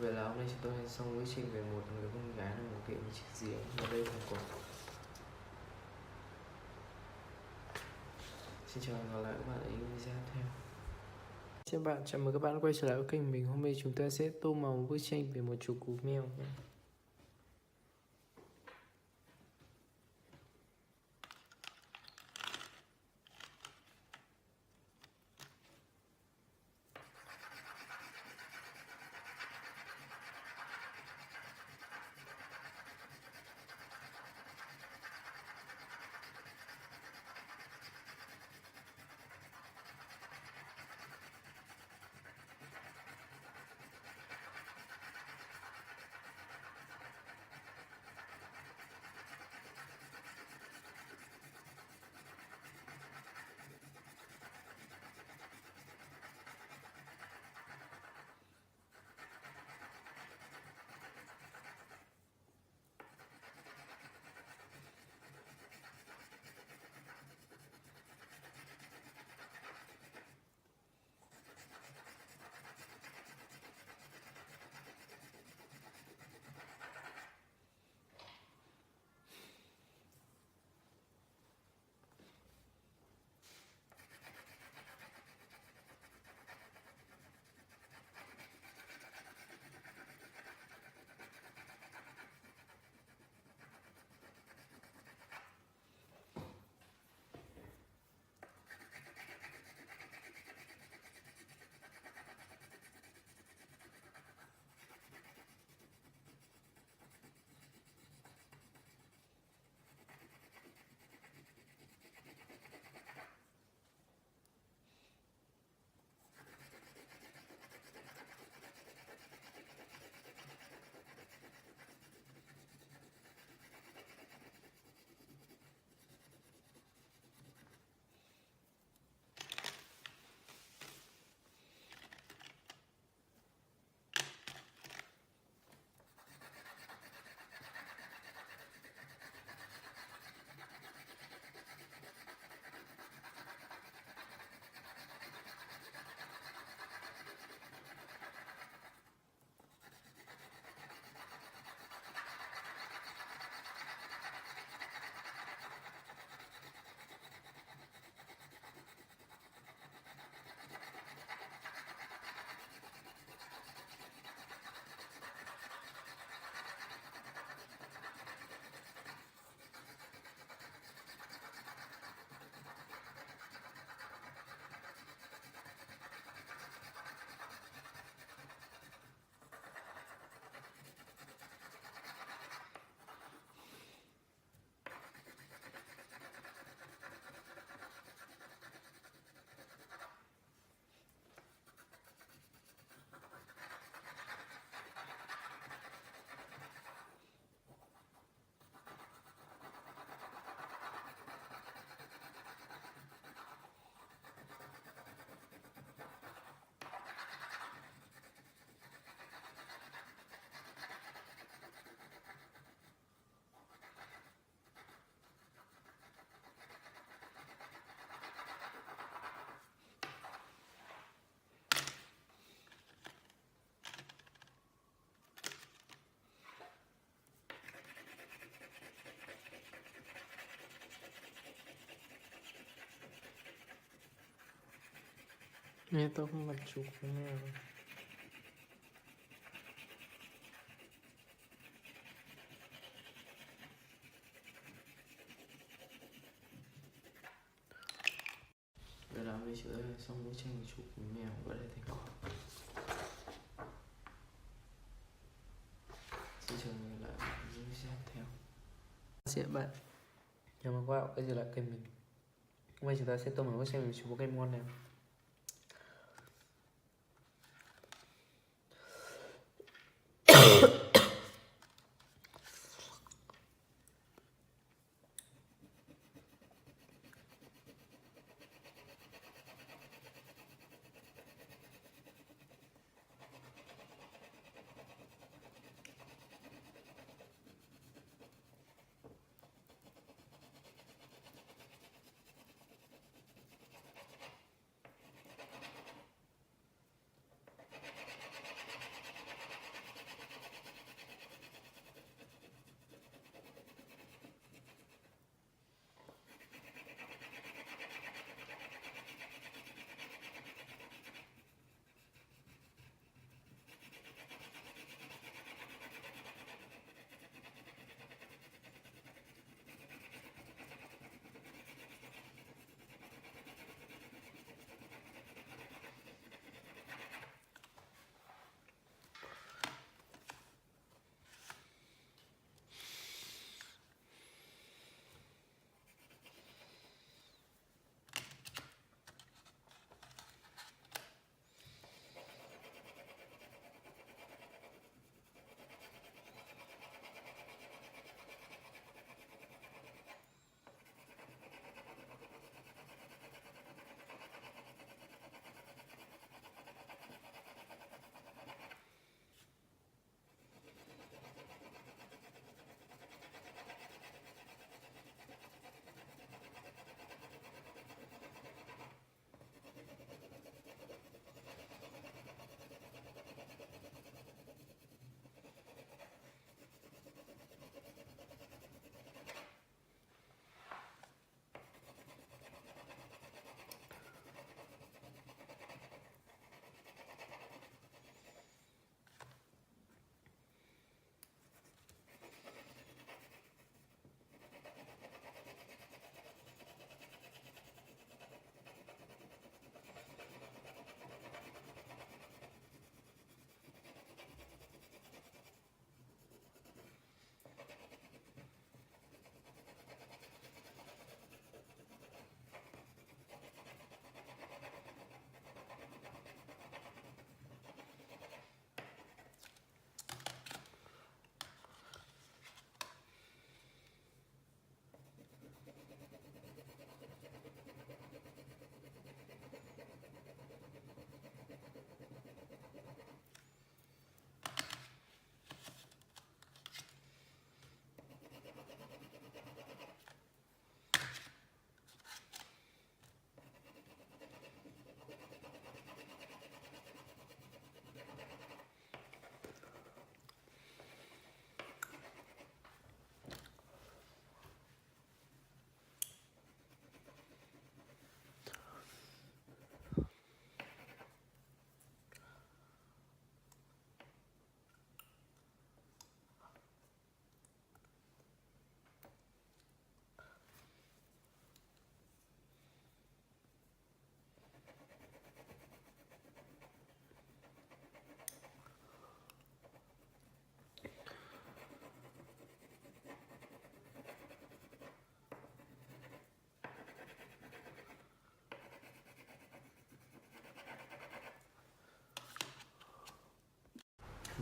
Vậy là hôm nay chúng tôi xong với trình về một người con gái đang ngồi kệ một chiếc giếng và đây là cổ. Xin chào và hẹn gặp lại các bạn ở những video tiếp theo. Xin bạn, chào mừng các bạn quay trở lại với kênh mình. Hôm nay chúng ta sẽ tô màu một bức tranh về một chú cú mèo. Nghe tôi không mặt chuột của mèo. Để làm với chữ xong bức tranh chuột của mèo và đây thành quả. Xin chào người lại những xem theo. Xin chào bạn. Chào mừng các bạn quay trở lại kênh mình. Hôm nay chúng ta sẽ tô màu bức tranh về chú Pokemon này.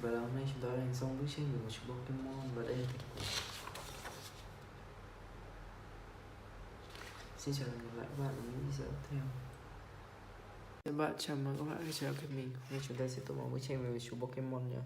Và hôm nay chúng ta đã xong bức tranh về một chú Pokemon và đây là thành quả. Xin chào và hẹn gặp lại các bạn ở những video tiếp theo. Các bạn, chào mừng các bạn đã trở lại với mình. Hôm nay chúng ta sẽ tô màu bức tranh về một chú Pokemon nhé.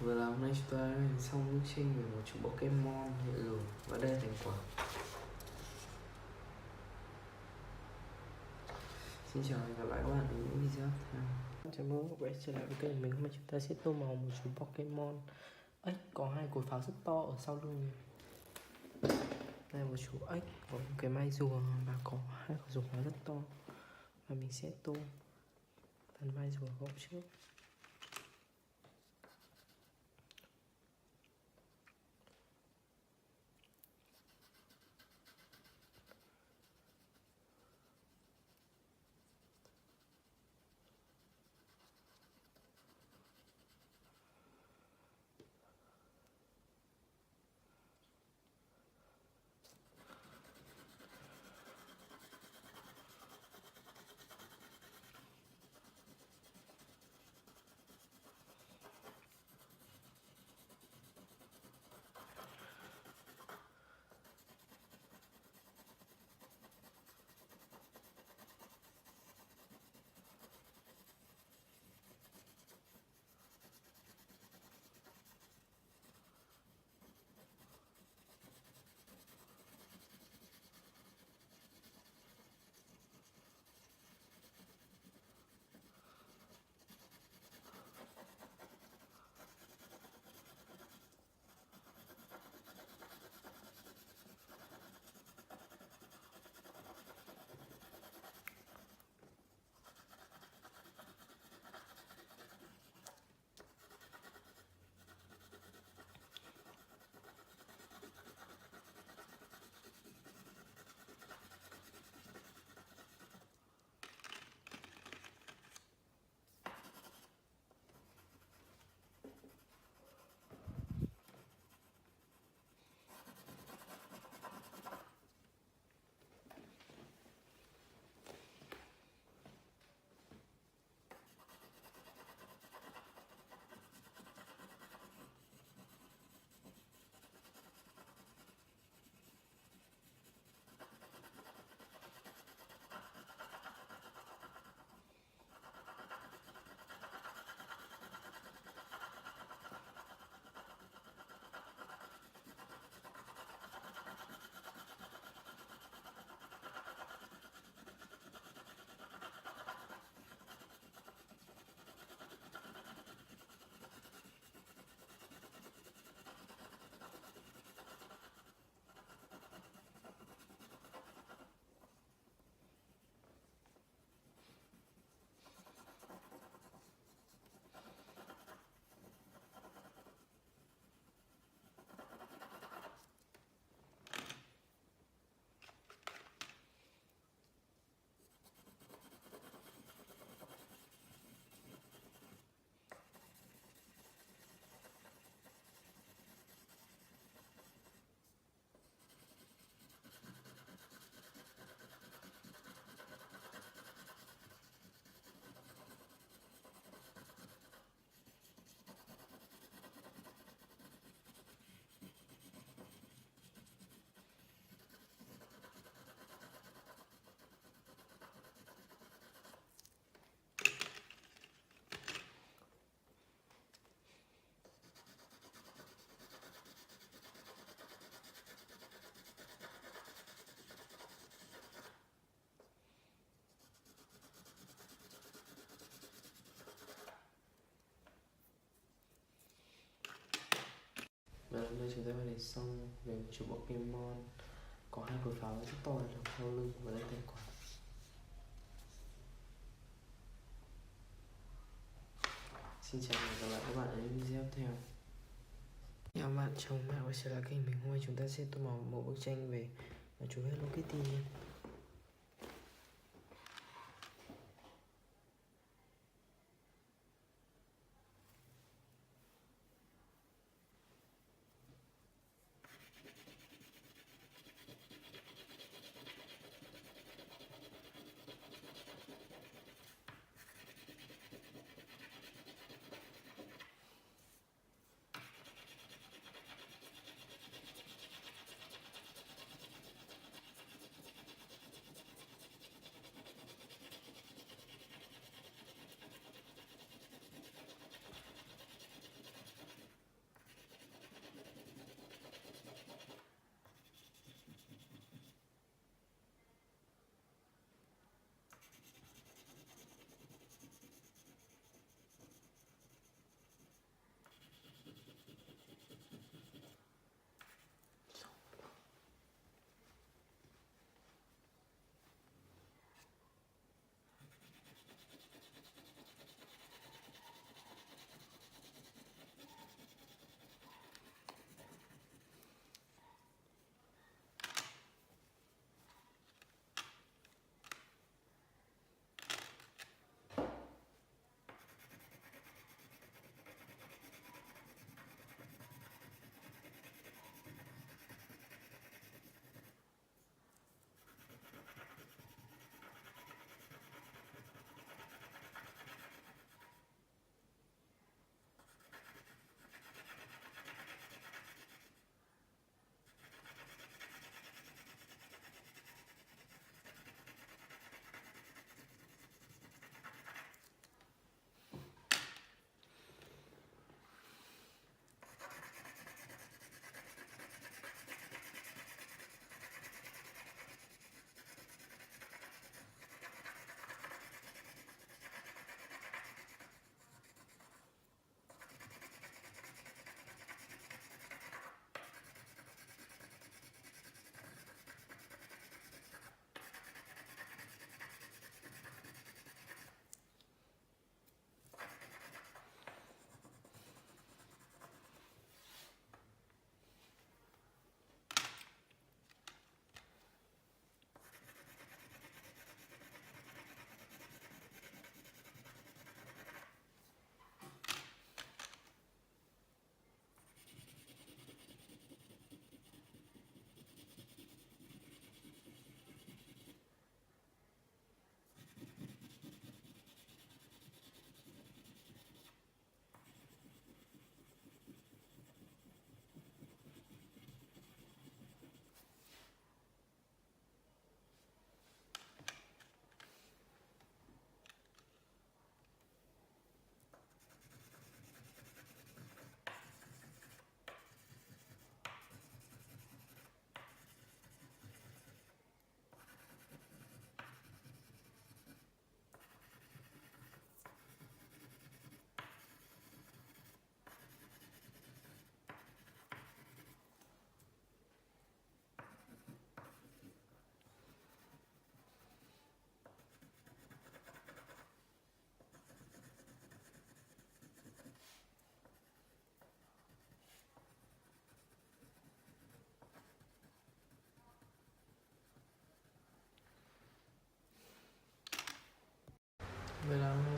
Vừa là hôm nay chúng ta đã xong bức tranh về một chú Pokemon hiện lùn và đây là thành quả. Xin chào và hẹn gặp lại các bạn ở những video tiếp theo. Chào mừng các bạn quay trở lại với kênh mình. Hôm nay chúng ta sẽ tô màu một chú Pokemon ếch có hai cối pháo rất to ở sau lưng. Đây là một chú ếch có một cái mai rùa và có hai quả rùa rất to. Và mình sẽ tô phần mai rùa góc trước. Và hôm nay chúng ta đã xong về một chú Pokemon có hai cối pháo rất to ở đằng sau lưng và đây thành quả. Xin chào và hẹn gặp lại các bạn ở những video tiếp theo. Chào các bạn, chào mừng quay trở lại kênh mình. Hôm nay chúng ta sẽ tô màu một bức tranh về chú Hello Kitty nha.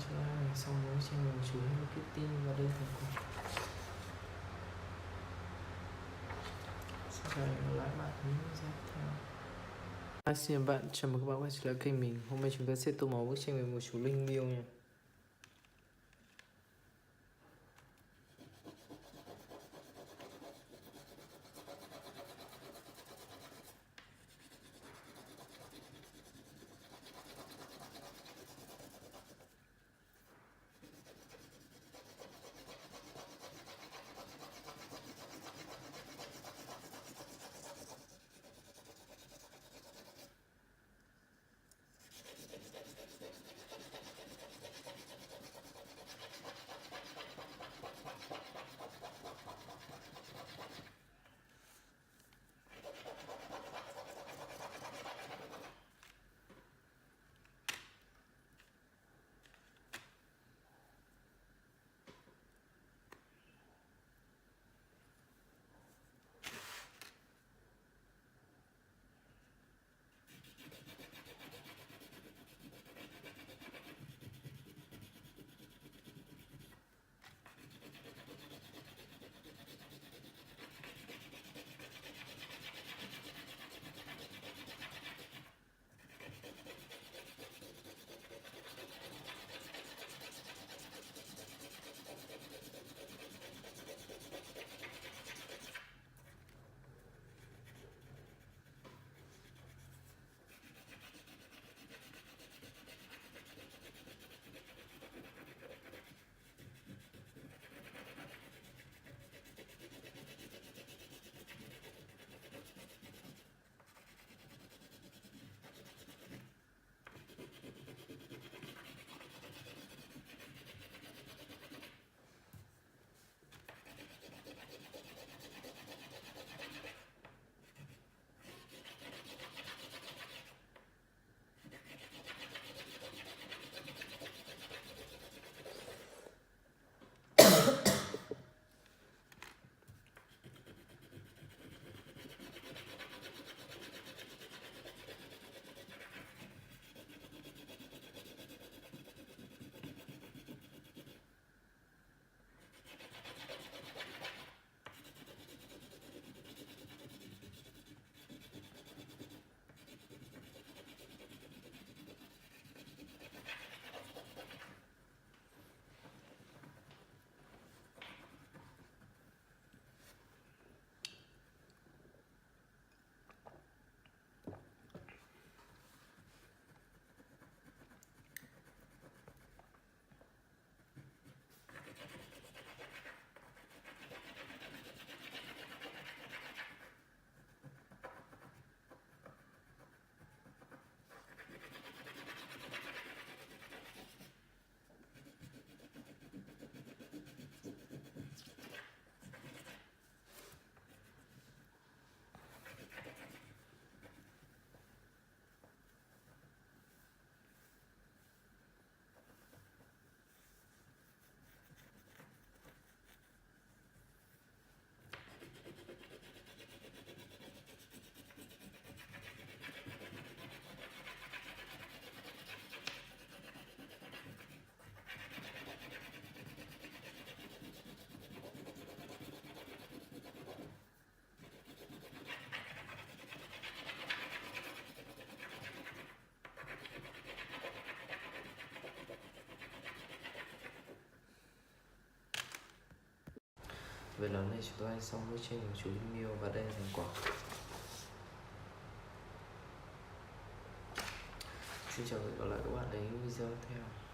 cho mình xong với trên người chú Hello Kitty và đây thành quả. Xin chào và hẹn gặp lại bạn những video tiếp theo. Xin chào bạn, chào mừng các bạn quay trở lại kênh mình. Hôm nay chúng ta sẽ tô màu bức tranh về một chú Linh Miêu nha. Về lần này chúng tôi xong bức tranh của chú Linh Miêu và đây là thành quả. Xin chào và hẹn gặp lại các bạn ở những video tiếp theo.